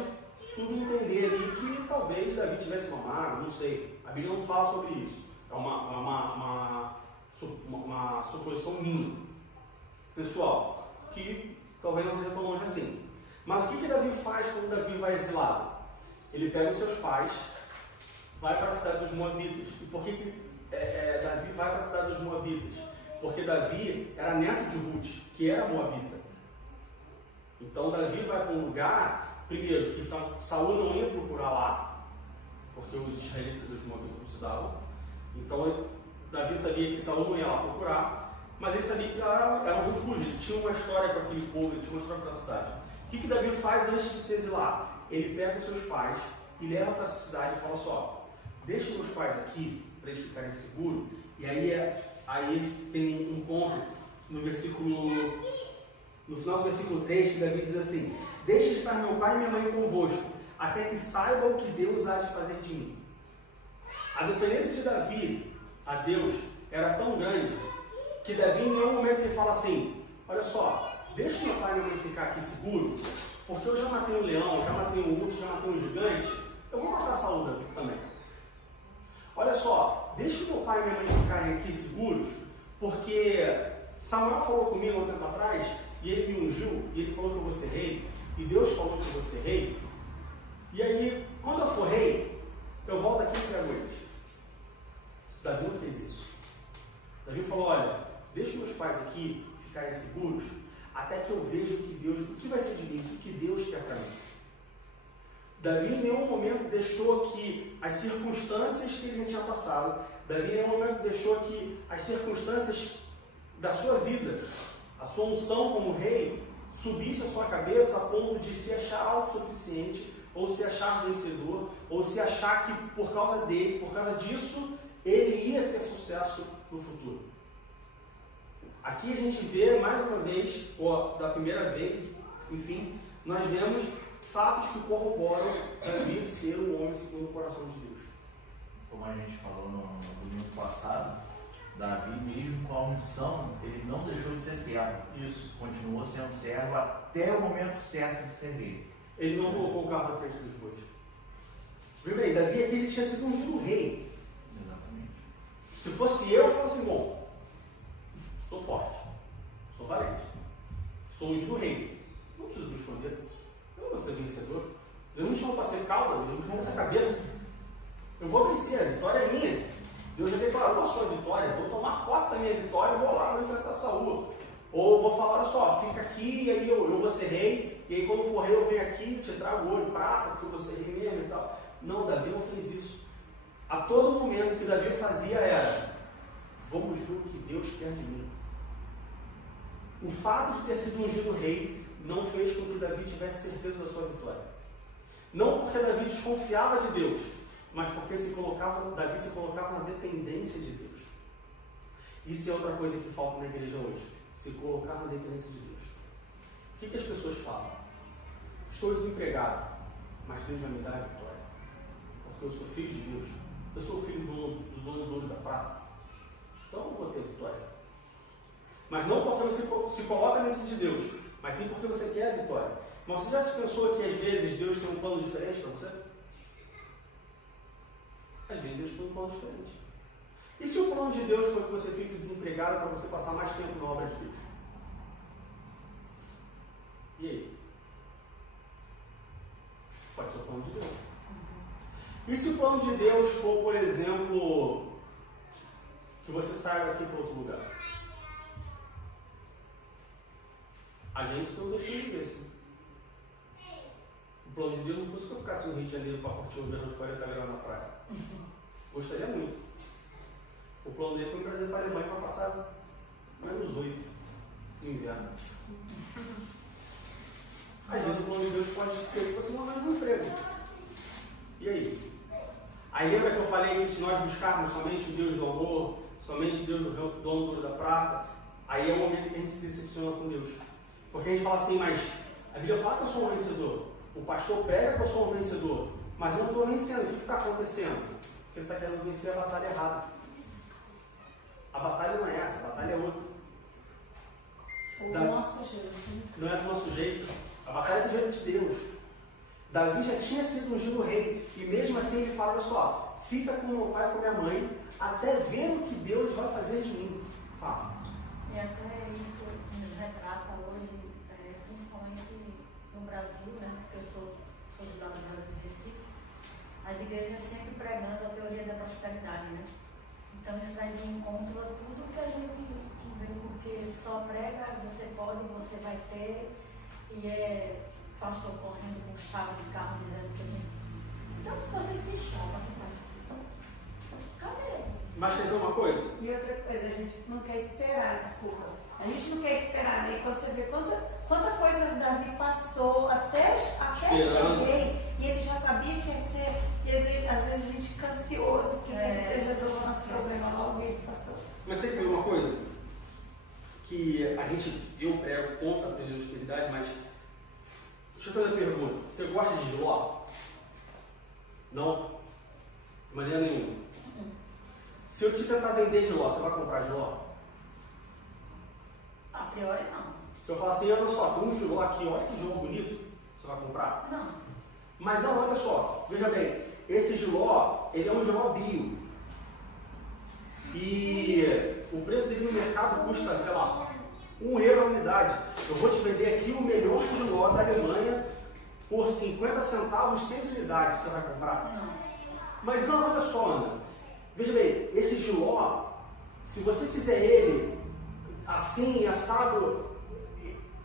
subentender ali que talvez Davi tivesse uma mágoa, não sei. A Bíblia não fala sobre isso. É uma suposição minha, pessoal, que talvez não seja tão longe assim. Mas o que Davi faz quando Davi vai exilado? Ele pega os seus pais, vai para a cidade dos Moabitas. E por que Davi vai para a cidade dos Moabitas? Porque Davi era neto de Ruth, que era moabita. Então Davi vai para um lugar, primeiro, que Saul não ia procurar lá, porque os israelitas e os moabitas não se davam. Então Davi sabia que Saul não ia lá procurar, mas ele sabia que era um refúgio, ele tinha uma história com aquele povo, ele tinha uma história com a cidade. O que Davi faz antes de se exilar? Ele pega os seus pais e leva para essa cidade e fala só, deixa meus pais aqui, para eles ficarem seguros. E aí tem um ponto no final do versículo 3, que Davi diz assim, deixe estar meu pai e minha mãe convosco, até que saibam o que Deus há de fazer de mim. A dependência de Davi a Deus era tão grande, que Davi em nenhum momento ele fala assim, olha só, deixa meu pai e minha mãe ficar aqui seguro, porque eu já matei um leão, já matei um urso, já matei um gigante, eu vou matar Saúl também. Olha só, deixa meu pai e minha mãe ficarem aqui seguros, porque Samuel falou comigo um tempo atrás, e ele me ungiu, e ele falou que eu vou ser rei, e Deus falou que eu vou ser rei, e aí, quando eu for rei, eu volto aqui e pego eles. Davi não fez isso. Davi falou, olha, deixa meus pais aqui ficarem seguros, até que eu veja o que vai ser de mim, o que Deus quer para mim. Davi em nenhum momento deixou que as circunstâncias que ele tinha passado, Davi em nenhum momento deixou que as circunstâncias da sua vida, a sua unção como rei, subisse a sua cabeça a ponto de se achar autossuficiente, ou se achar vencedor, ou se achar que por causa dele, por causa disso, ele ia ter sucesso no futuro. Aqui a gente vê mais uma vez, ou da primeira vez, enfim, nós vemos fatos que corroboram Davi ser um homem segundo o coração de Deus. Como a gente falou no domingo passado, Davi, mesmo com a unção, ele não deixou de ser servo. Isso. Continuou sendo servo até o momento certo de ser rei. Ele não colocou o carro na frente dos bois. Veja bem, Davi aqui já tinha sido ungido rei. Exatamente. Se fosse eu falaria assim, bom, sou forte, sou valente, sou ungido rei. Não preciso me esconder. Eu vou ser vencedor. Eu não me chamo para ser cauda, eu me chamo para ser cabeça. Eu vou vencer, a vitória é minha. Deus já declarou a sua vitória, vou tomar posse da minha vitória e vou lá, vou enfrentar Saúl. Ou vou falar, olha só, fica aqui e aí eu vou ser rei, e aí quando for rei eu venho aqui e te trago ouro e prata, porque eu vou ser rei mesmo e tal. Não, Davi não fez isso. A todo momento o que Davi fazia era, vamos ver o que Deus quer de mim. O fato de ter sido ungido rei não fez com que Davi tivesse certeza da sua vitória. Não porque Davi desconfiava de Deus, mas porque Davi se colocava na dependência de Deus. Isso é outra coisa que falta na igreja hoje, se colocar na dependência de Deus. O que as pessoas falam? Estou desempregado, mas Deus vai me dar a vitória, porque eu sou filho de Deus, eu sou filho do dono do ouro e da prata, então eu vou ter vitória. Mas não porque você se coloca na dependência de Deus, mas sim porque você quer a vitória. Mas você já se pensou que às vezes Deus tem um plano diferente para você? Às vezes Deus tem um plano diferente. E se o plano de Deus for que você fique desempregado para você passar mais tempo na obra de Deus? E aí? Pode ser o plano de Deus. E se o plano de Deus for, por exemplo, que você saia daqui para outro lugar? A gente tem um destino desse. O plano de Deus não fosse que eu ficasse no Rio de Janeiro para curtir um verão de 40 graus na praia. Gostaria muito. O plano dele foi me trazer para a Alemanha para passar menos 8 no inverno. Às vezes o plano de Deus pode ser que você não arranje um emprego. E aí? Aí lembra que eu falei que se nós buscarmos somente o Deus do amor, somente o Deus do dono do ouro da prata, aí é o momento que a gente se decepciona com Deus. Porque a gente fala assim, mas a Bíblia fala que eu sou um vencedor. O pastor prega que eu sou um vencedor. Mas eu não estou vencendo. O que está acontecendo? Porque você está querendo vencer a batalha errada. A batalha não é essa, a batalha é outra. Do nosso jeito. Não é do nosso jeito. A batalha é do jeito de Deus. Davi já tinha sido ungido rei. E mesmo assim ele fala, olha só, fica com meu pai e com minha mãe, até ver o que Deus vai fazer de mim. Fala. E até isso nos retrata hoje, principalmente no Brasil, né? Porque eu sou de lá do Brasil do Recife. As igrejas sempre pregando a teoria da prosperidade, né? Então isso vai de encontro a tudo que a gente vê, porque só prega, você pode, você vai ter, e é pastor correndo com chave de carro dizendo que a gente. Então se você se chama, você faz. Cadê? Mas quer dizer uma coisa? E outra coisa, a gente não quer esperar, desculpa. A gente não quer esperar, né? Quando você vê quanta coisa Davi passou até ser rei, e ele já sabia que ia ser, e às vezes a gente fica ansioso, porque ele resolveu o nosso problema logo e ele passou. Mas tem que ver uma coisa? Que eu prego contra a teoria da prosperidade, mas deixa eu fazer uma pergunta. Você gosta de Giló? Não? De maneira nenhuma. Se eu te tentar vender Giló, você vai comprar Giló? A priori, não. Se eu falar assim, olha só, tem um Giló aqui, olha que Giló bonito, você vai comprar? Não. Mas não, olha só, veja bem, esse Giló, ele é um Giló bio. E o preço dele no mercado custa, sei lá, €1 a unidade. Eu vou te vender aqui o melhor Giló da Alemanha por 50 centavos, 6 unidades, você vai comprar? Não. Mas não, olha só, Ana. Veja bem, esse Giló, se você fizer ele assim, assado,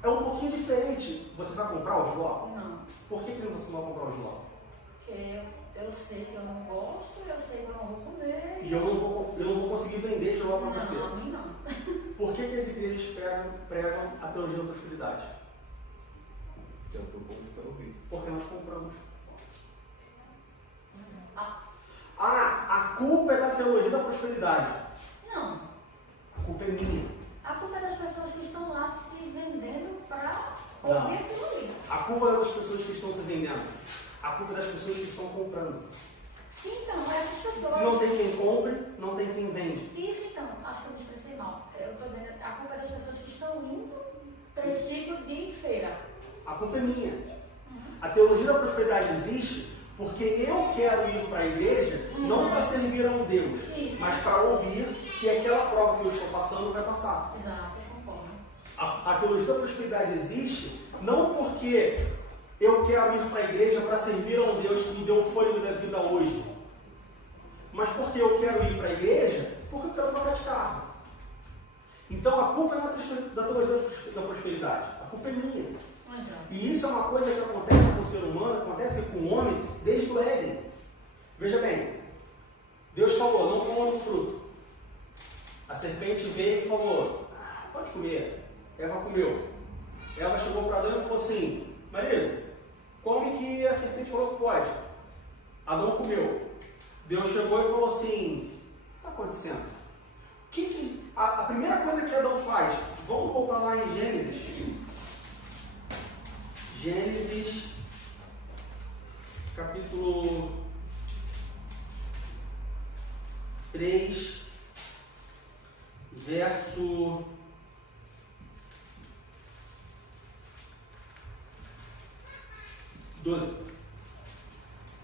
é um pouquinho diferente. Você vai comprar o Giló? Não. Por que você não vai comprar o Giló? Porque eu sei que eu não gosto, eu sei que eu não vou comer. E eu não vou conseguir vender Giló para você. Não, a mim não. Por que as igrejas pregam a teologia da prosperidade? Que é o que o povo quer ouvir. Porque nós compramos. A culpa é da teologia da prosperidade. Não. A culpa é minha. A culpa é das pessoas que estão lá se vendendo para Não. ouvir aquilo ali. A culpa é das pessoas que estão se vendendo. A culpa é das pessoas que estão comprando. Sim, então, essas pessoas. Se não tem quem compre, não tem quem vende. Isso, então, acho que eu me expressei mal. Eu estou dizendo, a culpa é das pessoas que estão indo para esse tipo de feira. A culpa é minha. A teologia da prosperidade existe porque eu quero ir para a igreja não para servir a um Deus, Isso. mas para ouvir que aquela prova que eu estou passando vai passar. Exato, eu concordo. A teologia da prosperidade existe não porque eu quero ir para a igreja para servir a um Deus que me deu o fôlego da vida hoje, mas porque eu quero ir para a igreja porque eu quero trocar de carro. Então a culpa não é da teologia da prosperidade, a culpa é minha. Exato. E isso é uma coisa que acontece com o ser humano, acontece com o homem desde o Éden. Veja bem, Deus falou, não coma do fruto. A serpente veio e falou, pode comer. Eva comeu. Eva chegou para Adão e falou assim, marido, come que a serpente falou que pode. Adão comeu. Deus chegou e falou assim, o que está acontecendo? A primeira coisa que Adão faz, vamos voltar lá em Gênesis. Gênesis, capítulo 3, verso 12.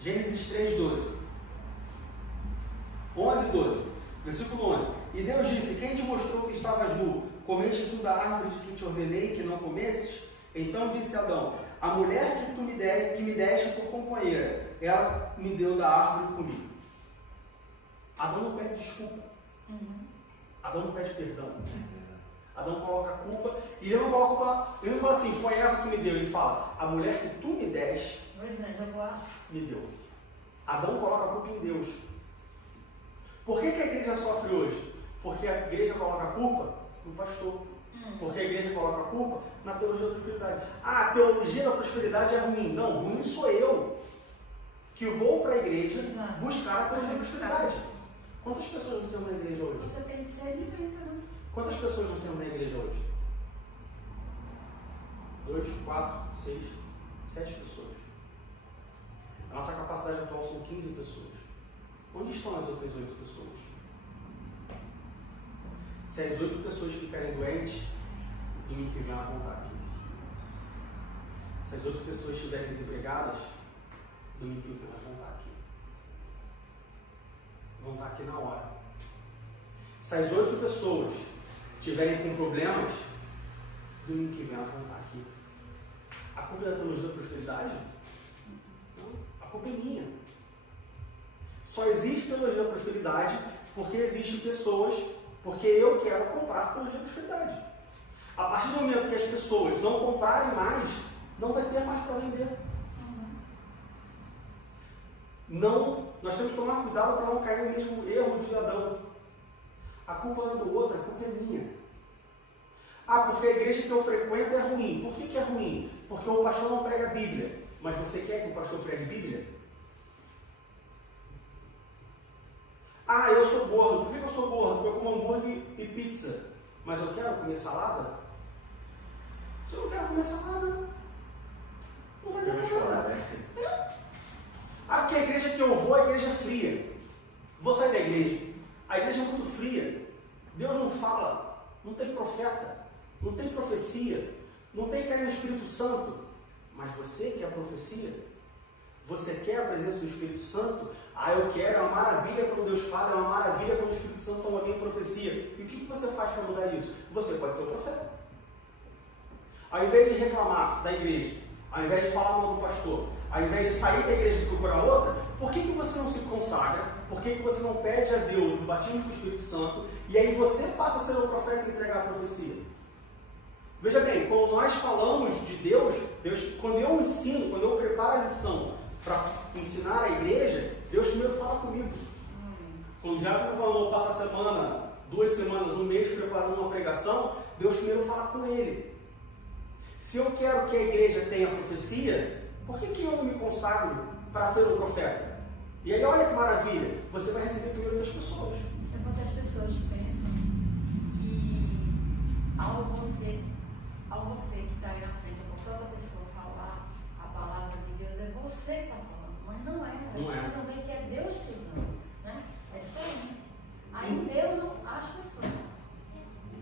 Gênesis 3, 12. 11 e 12. Versículo 11. E Deus disse, quem te mostrou que estavas nu? Comeste tu da árvore de que te ordenei que não comesses? Então disse Adão, a mulher que me deste por companheira, ela me deu da árvore e comi. Adão não pede desculpa. Adão não pede perdão. Adão coloca a culpa, e ele não coloca a culpa, ele não fala assim, foi Eva que me deu, ele fala, a mulher que tu me deste, me deu. Adão coloca a culpa em Deus. Por que a igreja sofre hoje? Porque a igreja coloca a culpa no pastor. Porque a igreja coloca a culpa na teologia da prosperidade. A teologia da prosperidade é ruim. Não, ruim sou eu, que vou para a igreja buscar a teologia da prosperidade. Quantas pessoas não temos na igreja hoje? Você tem discernimento, né? Quantas pessoas não temos na igreja hoje? 2, 4, 6, 7 pessoas. A nossa capacidade atual são 15 pessoas. Onde estão as outras 8 pessoas? Se as 8 pessoas ficarem doentes, domingo que vem elas vão estar aqui. Se as 8 pessoas estiverem desempregadas, domingo que vem elas vão estar aqui. Vão estar aqui na hora. Se as 8 pessoas estiverem com problemas, domingo que vem elas vão estar aqui. A culpa é da teologia da prosperidade? Não, a culpa é minha. Só existe teologia da prosperidade porque existem pessoas, porque eu quero comprar teologia da prosperidade. A partir do momento que as pessoas não comprarem mais, não vai ter mais para vender. Não, nós temos que tomar cuidado para não cair no mesmo erro de Adão. A culpa não é do outro, a culpa é minha. Ah, porque a igreja que eu frequento é ruim. Por que é ruim? Porque o pastor não prega a Bíblia. Mas você quer que o pastor pregue Bíblia? Ah, eu sou gordo. Por que eu sou gordo? Porque eu como hambúrguer e pizza. Mas eu quero comer salada? Se eu não quero comer salada, não vai dar nada. Ah, porque a igreja que eu vou é a igreja fria. Vou sair da igreja. A igreja é muito fria. Deus não fala. Não tem profeta. Não tem profecia. Não tem cair no Espírito Santo. Mas você quer a profecia? Você quer a presença do Espírito Santo? Ah, eu quero, é uma maravilha quando Deus fala, é uma maravilha quando o Espírito Santo toma alguém em profecia. E o que você faz para mudar isso? Você pode ser o profeta. Ao invés de reclamar da igreja, ao invés de falar mal do pastor, ao invés de sair da igreja e procurar outra, por que você não se consagra? Por que você não pede a Deus o batismo com o Espírito Santo? E aí você passa a ser o profeta e entregar a profecia. Veja bem, quando nós falamos de Deus, quando eu ensino, quando eu preparo a lição para ensinar a igreja, Deus primeiro fala comigo. Quando o Diácono falou, passa a semana, 2 semanas, 1 mês preparando uma pregação, Deus primeiro fala com ele. Se eu quero que a igreja tenha profecia, por que eu não me consagro para ser um profeta? E aí olha que maravilha, você vai receber primeiro das pessoas. É porque as pessoas pensam que ao você que está aí na frente, ou qualquer outra pessoa falar a palavra de Deus, é você que está falando, mas não é. As pessoas não veem que é Deus que usa, né? É diferente. Aí Deus não acha pessoas.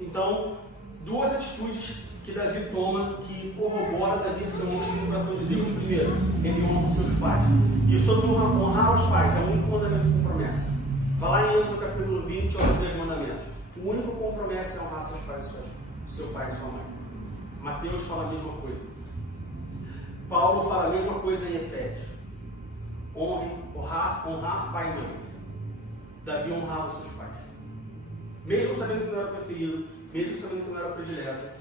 Então, 2 atitudes que Davi toma que corrobora Davi ser um homem do coração de Deus. Primeiro, ele honra os seus pais. E sobre honrar os pais, é o único mandamento com promessa. Vai lá em Êxodo capítulo 20, olha os 2 mandamentos. O único compromisso é honrar seus pais e seu pai e sua mãe. Mateus fala a mesma coisa. Paulo fala a mesma coisa em Efésios. Honrar pai e mãe. Davi honrava os seus pais. Mesmo sabendo que não era preferido, mesmo sabendo que não era predileto,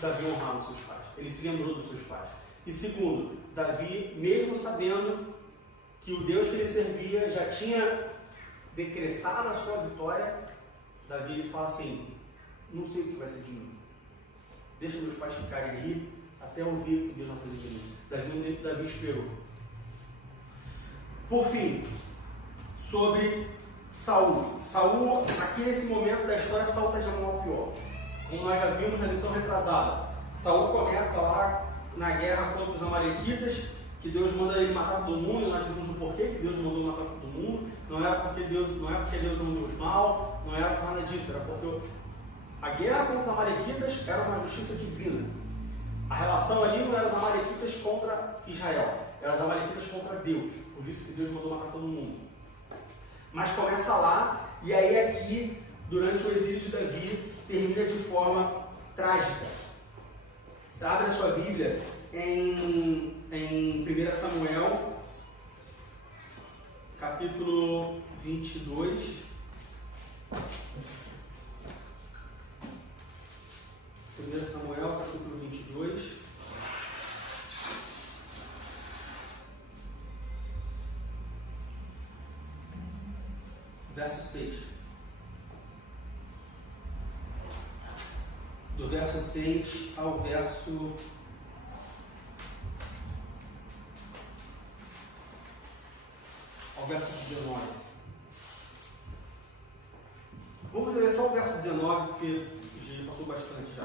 Davi honrava os seus pais. Ele se lembrou dos seus pais. E segundo, Davi, mesmo sabendo que o Deus que ele servia já tinha decretado a sua vitória, Davi ele fala assim, não sei o que vai ser de mim. Deixa meus pais ficarem aí até ouvir o que Deus vai fazer de mim. Davi esperou. Por fim, sobre Saul. Saul, aqui nesse momento da história, Saul está de mal pior. Como nós já vimos na lição retrasada. Saul começa lá na guerra contra os amalequitas, que Deus manda ele matar todo mundo, e nós vimos o porquê que Deus mandou matar todo mundo. Não é porque Deus é um Deus mau, não era por nada disso, era porque a guerra contra os amalequitas era uma justiça divina. A relação ali não era os amalequitas contra Israel, eram os amalequitas contra Deus. Por isso que Deus mandou matar todo mundo. Mas começa lá, e aí aqui, durante o exílio de Davi, termina de forma trágica. Você abre a sua Bíblia em 1 Samuel, capítulo 22. 1 Samuel, capítulo 22. Verso 6. Do verso 6 ao verso 19. Vamos ler só o verso 19, porque já passou bastante já.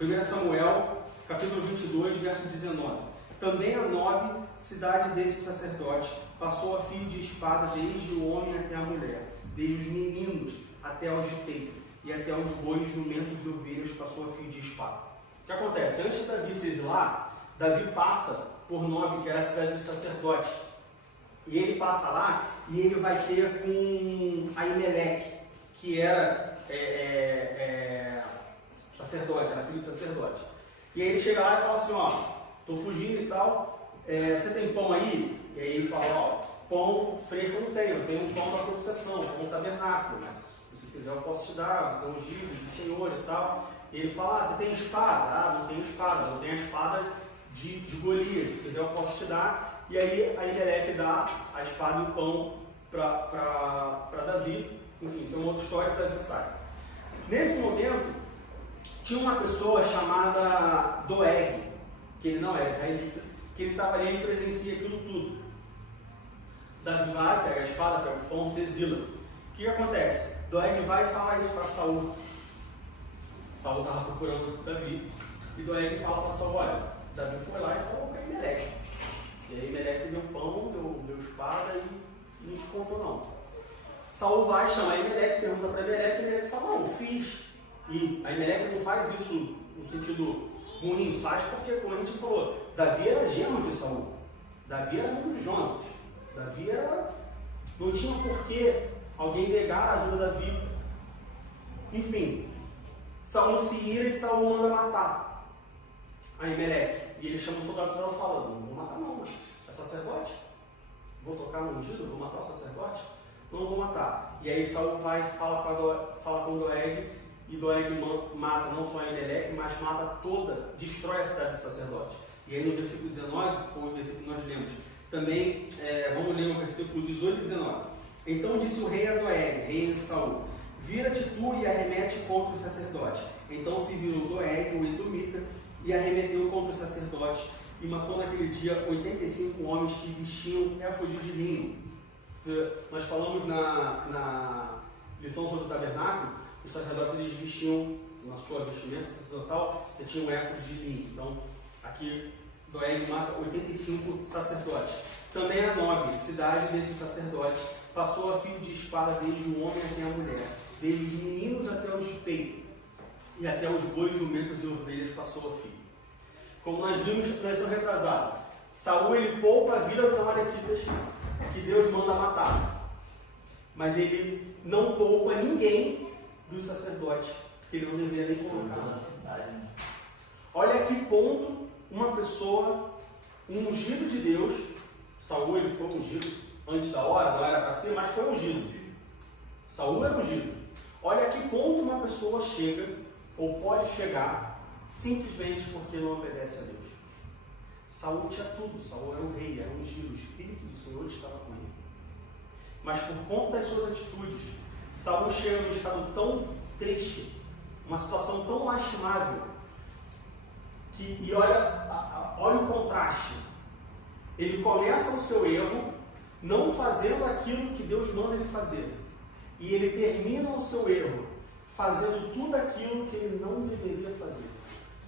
1 Samuel, capítulo 22, verso 19. Também a Nob, cidade desse sacerdote, passou a fio de espada desde o homem até a mulher, desde os meninos até aos de peito, e até os bois, jumentos e ovelhas passou a fio de espada. O que acontece? Antes de Davi se exilar, Davi passa por Nob, que era a cidade dos sacerdotes. E ele passa lá e ele vai ter com Aimeleque, que era sacerdote, era filho de sacerdote. E aí ele chega lá e fala assim, ó, tô fugindo e tal, você tem pão aí? E aí ele fala, ó, pão fresco eu não tenho, eu tenho um pão da propiciação, pão do tabernáculo, mas se quiser eu posso te dar, são ungidos do Senhor e tal. E ele fala, você tem espada? Ah, não tenho espada, não tenho a espada de Golias, se quiser eu posso te dar. E aí Aimeleque dá a espada e o pão para Davi, Enfim, isso é uma outra história para Davi sai. Nesse momento, tinha uma pessoa chamada Doeg, que ele não era israelita, que ele estava ali e presencia aquilo tudo. Davi vai, pega a espada, pega o pão, se exila. O que acontece? Doeg vai e fala isso para Saul. Saul estava procurando Davi, e Doeg fala para Saul: olha, Davi foi lá e falou para Emelec. E aí Emelec deu pão, deu espada e não te contou não. Saul vai, chama Emelec, pergunta para Emelec, e Emelec fala: não, fiz. E a Emelec não faz isso no sentido ruim, faz porque, como a gente falou, Davi era genro de Saul. Davi era um dos Jonas. Davi era... não tinha por que alguém negar a ajuda de Davi. Enfim, Saul se ira e Saul manda matar a Emelec. E ele chama o soldado de Saul falando: não vou matar não, mano. É sacerdote? Vou tocar no ungido? Vou matar o sacerdote? Não vou matar. E aí Saul vai e fala com Doeg, e Doeg mata não só a Emelec, mas mata toda, destrói a cidade do sacerdote. E aí no versículo 19, foi o versículo que nós lemos, também, vamos ler o versículo 18 e 19. Então disse o rei a Doeg, rei de Saul: vira-te tu e arremete contra o sacerdote. Então se virou Doeg, o edomita, e arremeteu contra o sacerdote, e matou naquele dia 85 homens que vestiam éfode de linho. Nós falamos na lição sobre o tabernáculo, os sacerdotes eles vestiam, na sua vestimenta sacerdotal, você tinha um éfode de linho. Então, aqui Doeg mata 85 sacerdotes. Também a Nob, cidade desses sacerdotes, passou a fio de espada desde o homem até a mulher, desde os meninos até os de peito, e até os bois, jumentos e ovelhas passou a fio. Como nós vimos na lição retrasada, Saul ele poupa a vida dos amalequitas que Deus manda matar, mas ele não poupa ninguém dos sacerdotes que ele não deveria nem colocar. Olha a que ponto uma pessoa, um ungido de Deus, Saul ele foi ungido antes da hora, não era para ser, mas foi ungido. Saul é ungido. Olha a que ponto uma pessoa chega, ou pode chegar, simplesmente porque não obedece a Deus. Saul tinha tudo, Saul era o rei, era ungido, o Espírito do Senhor estava com ele. Mas por conta das suas atitudes, Saul chega num estado tão triste, uma situação tão lastimável, e olha o contraste. Ele começa o seu erro, não fazendo aquilo que Deus manda ele fazer. E ele termina o seu erro, fazendo tudo aquilo que ele não deveria fazer.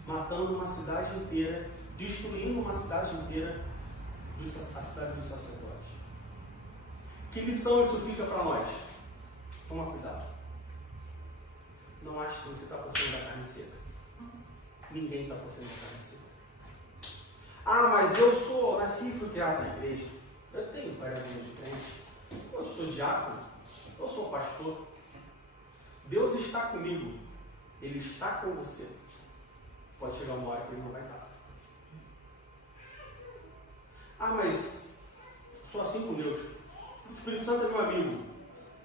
Matando uma cidade inteira, destruindo uma cidade inteira, a cidade dos sacerdotes. Que lição isso fica para nós? Toma cuidado. Não ache que você está possuindo a carne seca. Ninguém está possuindo a carne seca. Ah, mas eu nasci e fui criado na igreja. Eu tenho várias anos de crente. Eu sou diácono. Eu sou pastor. Deus está comigo. Ele está com você. Pode chegar uma hora que ele não vai estar. Ah, mas sou assim com Deus. O Espírito Santo é meu amigo.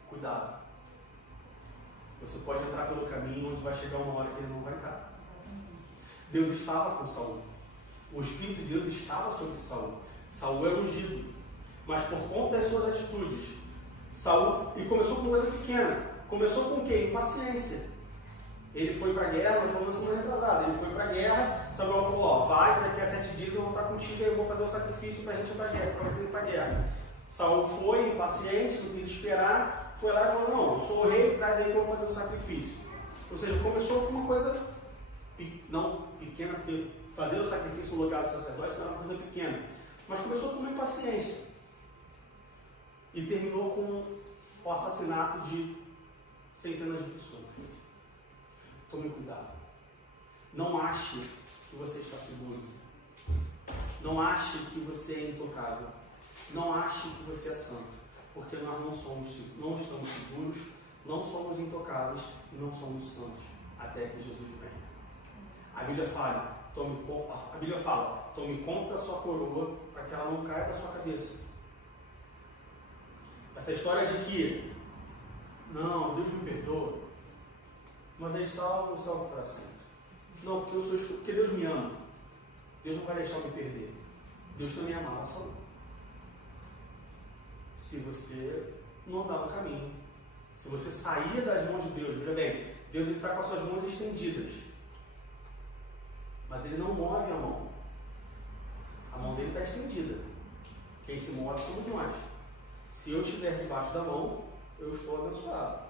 Cuidado. Você pode entrar pelo caminho onde vai chegar uma hora que ele não vai estar. Deus estava com Saul. O Espírito de Deus estava sobre Saul. Saul era ungido. Mas por conta das suas atitudes, Saul, e começou com coisa pequena. Começou com o quê? Impaciência. Ele foi para a guerra, nós falamos na semana retrasada. Ele foi para a guerra, Samuel falou: ó, vai, daqui a 7 dias eu vou estar contigo e eu vou fazer o sacrifício para a gente ir para a guerra, para você ir para a guerra. Saul foi impaciente, não quis esperar, foi lá e falou: não, eu sou o rei, traz aí que eu vou fazer o sacrifício. Ou seja, começou com uma coisa não pequena, porque fazer o sacrifício no lugar do sacerdote não era uma coisa pequena, mas começou com uma impaciência e terminou com o assassinato de centenas de pessoas. Tome cuidado. Não ache que você está seguro. Não ache que você é intocável. Não ache que você é santo. Porque nós não estamos seguros, não somos intocáveis e não somos santos até que Jesus venha. A Bíblia fala, tome conta da sua coroa para que ela não caia da sua cabeça. Essa história de que, não, Deus me perdoa, uma vez salvo, salvo para sempre. Não, porque Deus me ama. Deus não vai deixar eu me perder. Deus também ama a salvação. Se você não andar no caminho, Se você sair das mãos de Deus, veja bem, Deus está com as suas mãos estendidas, mas Ele não move a mão. A mão dele está estendida. Quem se move somos nós. Se eu estiver debaixo da mão, eu estou abençoado.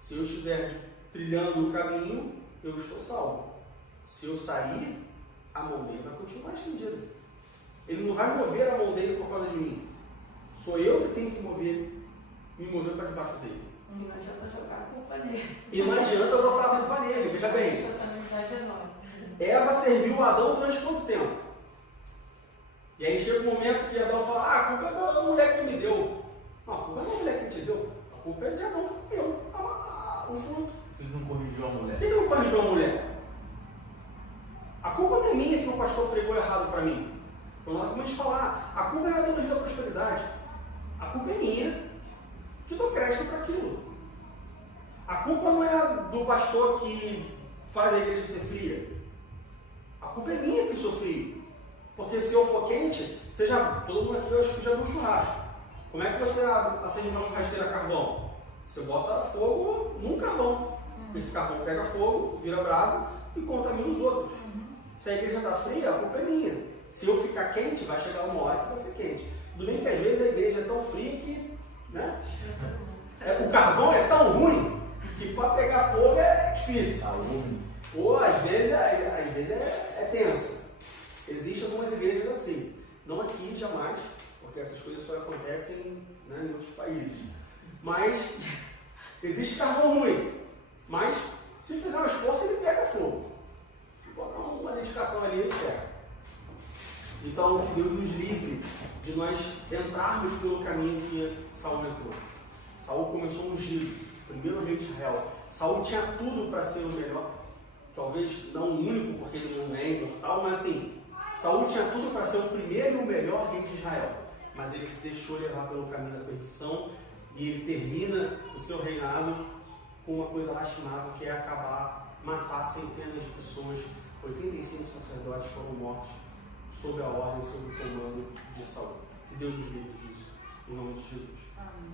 Se eu estiver trilhando o caminho, eu estou salvo. Se eu sair, a mão dele vai continuar estendida. Ele não vai mover a mão dele por causa de mim. Sou eu que tenho que me mover para debaixo dele. Não adianta jogar a culpa nele. E não adianta eu botar a culpa nele. Veja bem, A responsabilidade é nossa. Eva serviu Adão durante quanto tempo? E aí chega um momento que Adão fala, a culpa é da mulher que me deu. Não, a culpa não é da mulher que te deu. A culpa é de Adão que comeu o fruto. Ele não corrigiu a mulher. Por que ele não corrigiu a mulher? A culpa não é minha que o pastor pregou errado para mim. Quando nós acabamos de falar, a culpa é a teologia da prosperidade. A culpa é minha que dou crédito para aquilo. A culpa não é do pastor que faz a igreja ser fria. A culpa é minha que sou frio. Porque se eu for quente, todo mundo aqui eu acho que já viu um churrasco. Como é que você acende uma churrasqueira a carvão? Você bota fogo num carvão. Esse carvão pega fogo, vira brasa e contamina os outros. Se a igreja está fria, a culpa é minha. Se eu ficar quente, vai chegar uma hora que vai ser quente. Tudo bem que às vezes a igreja é tão fria que, né? O carvão é tão ruim que para pegar fogo é difícil. Ou às vezes é tenso. Existem algumas igrejas assim. Não aqui, jamais, porque essas coisas só acontecem, né, em outros países. Mas existe carvão ruim. Mas se fizer um esforço, ele pega fogo. Se botar uma dedicação ali, ele pega. Então, que Deus nos livre de nós entrarmos pelo caminho que Saul entrou. Saul começou ungido, primeiro rei de Israel. Saul tinha tudo para ser o melhor. Talvez não o único, porque ele não é imortal, mas assim, Saul tinha tudo para ser o primeiro e o melhor rei de Israel. Mas ele se deixou levar pelo caminho da perdição e ele termina o seu reinado com uma coisa lastimável, que é matar centenas de pessoas. 85 sacerdotes foram mortos sob a ordem, sob o comando de Saul. Que Deus nos livre disso, em nome de Jesus. Amém.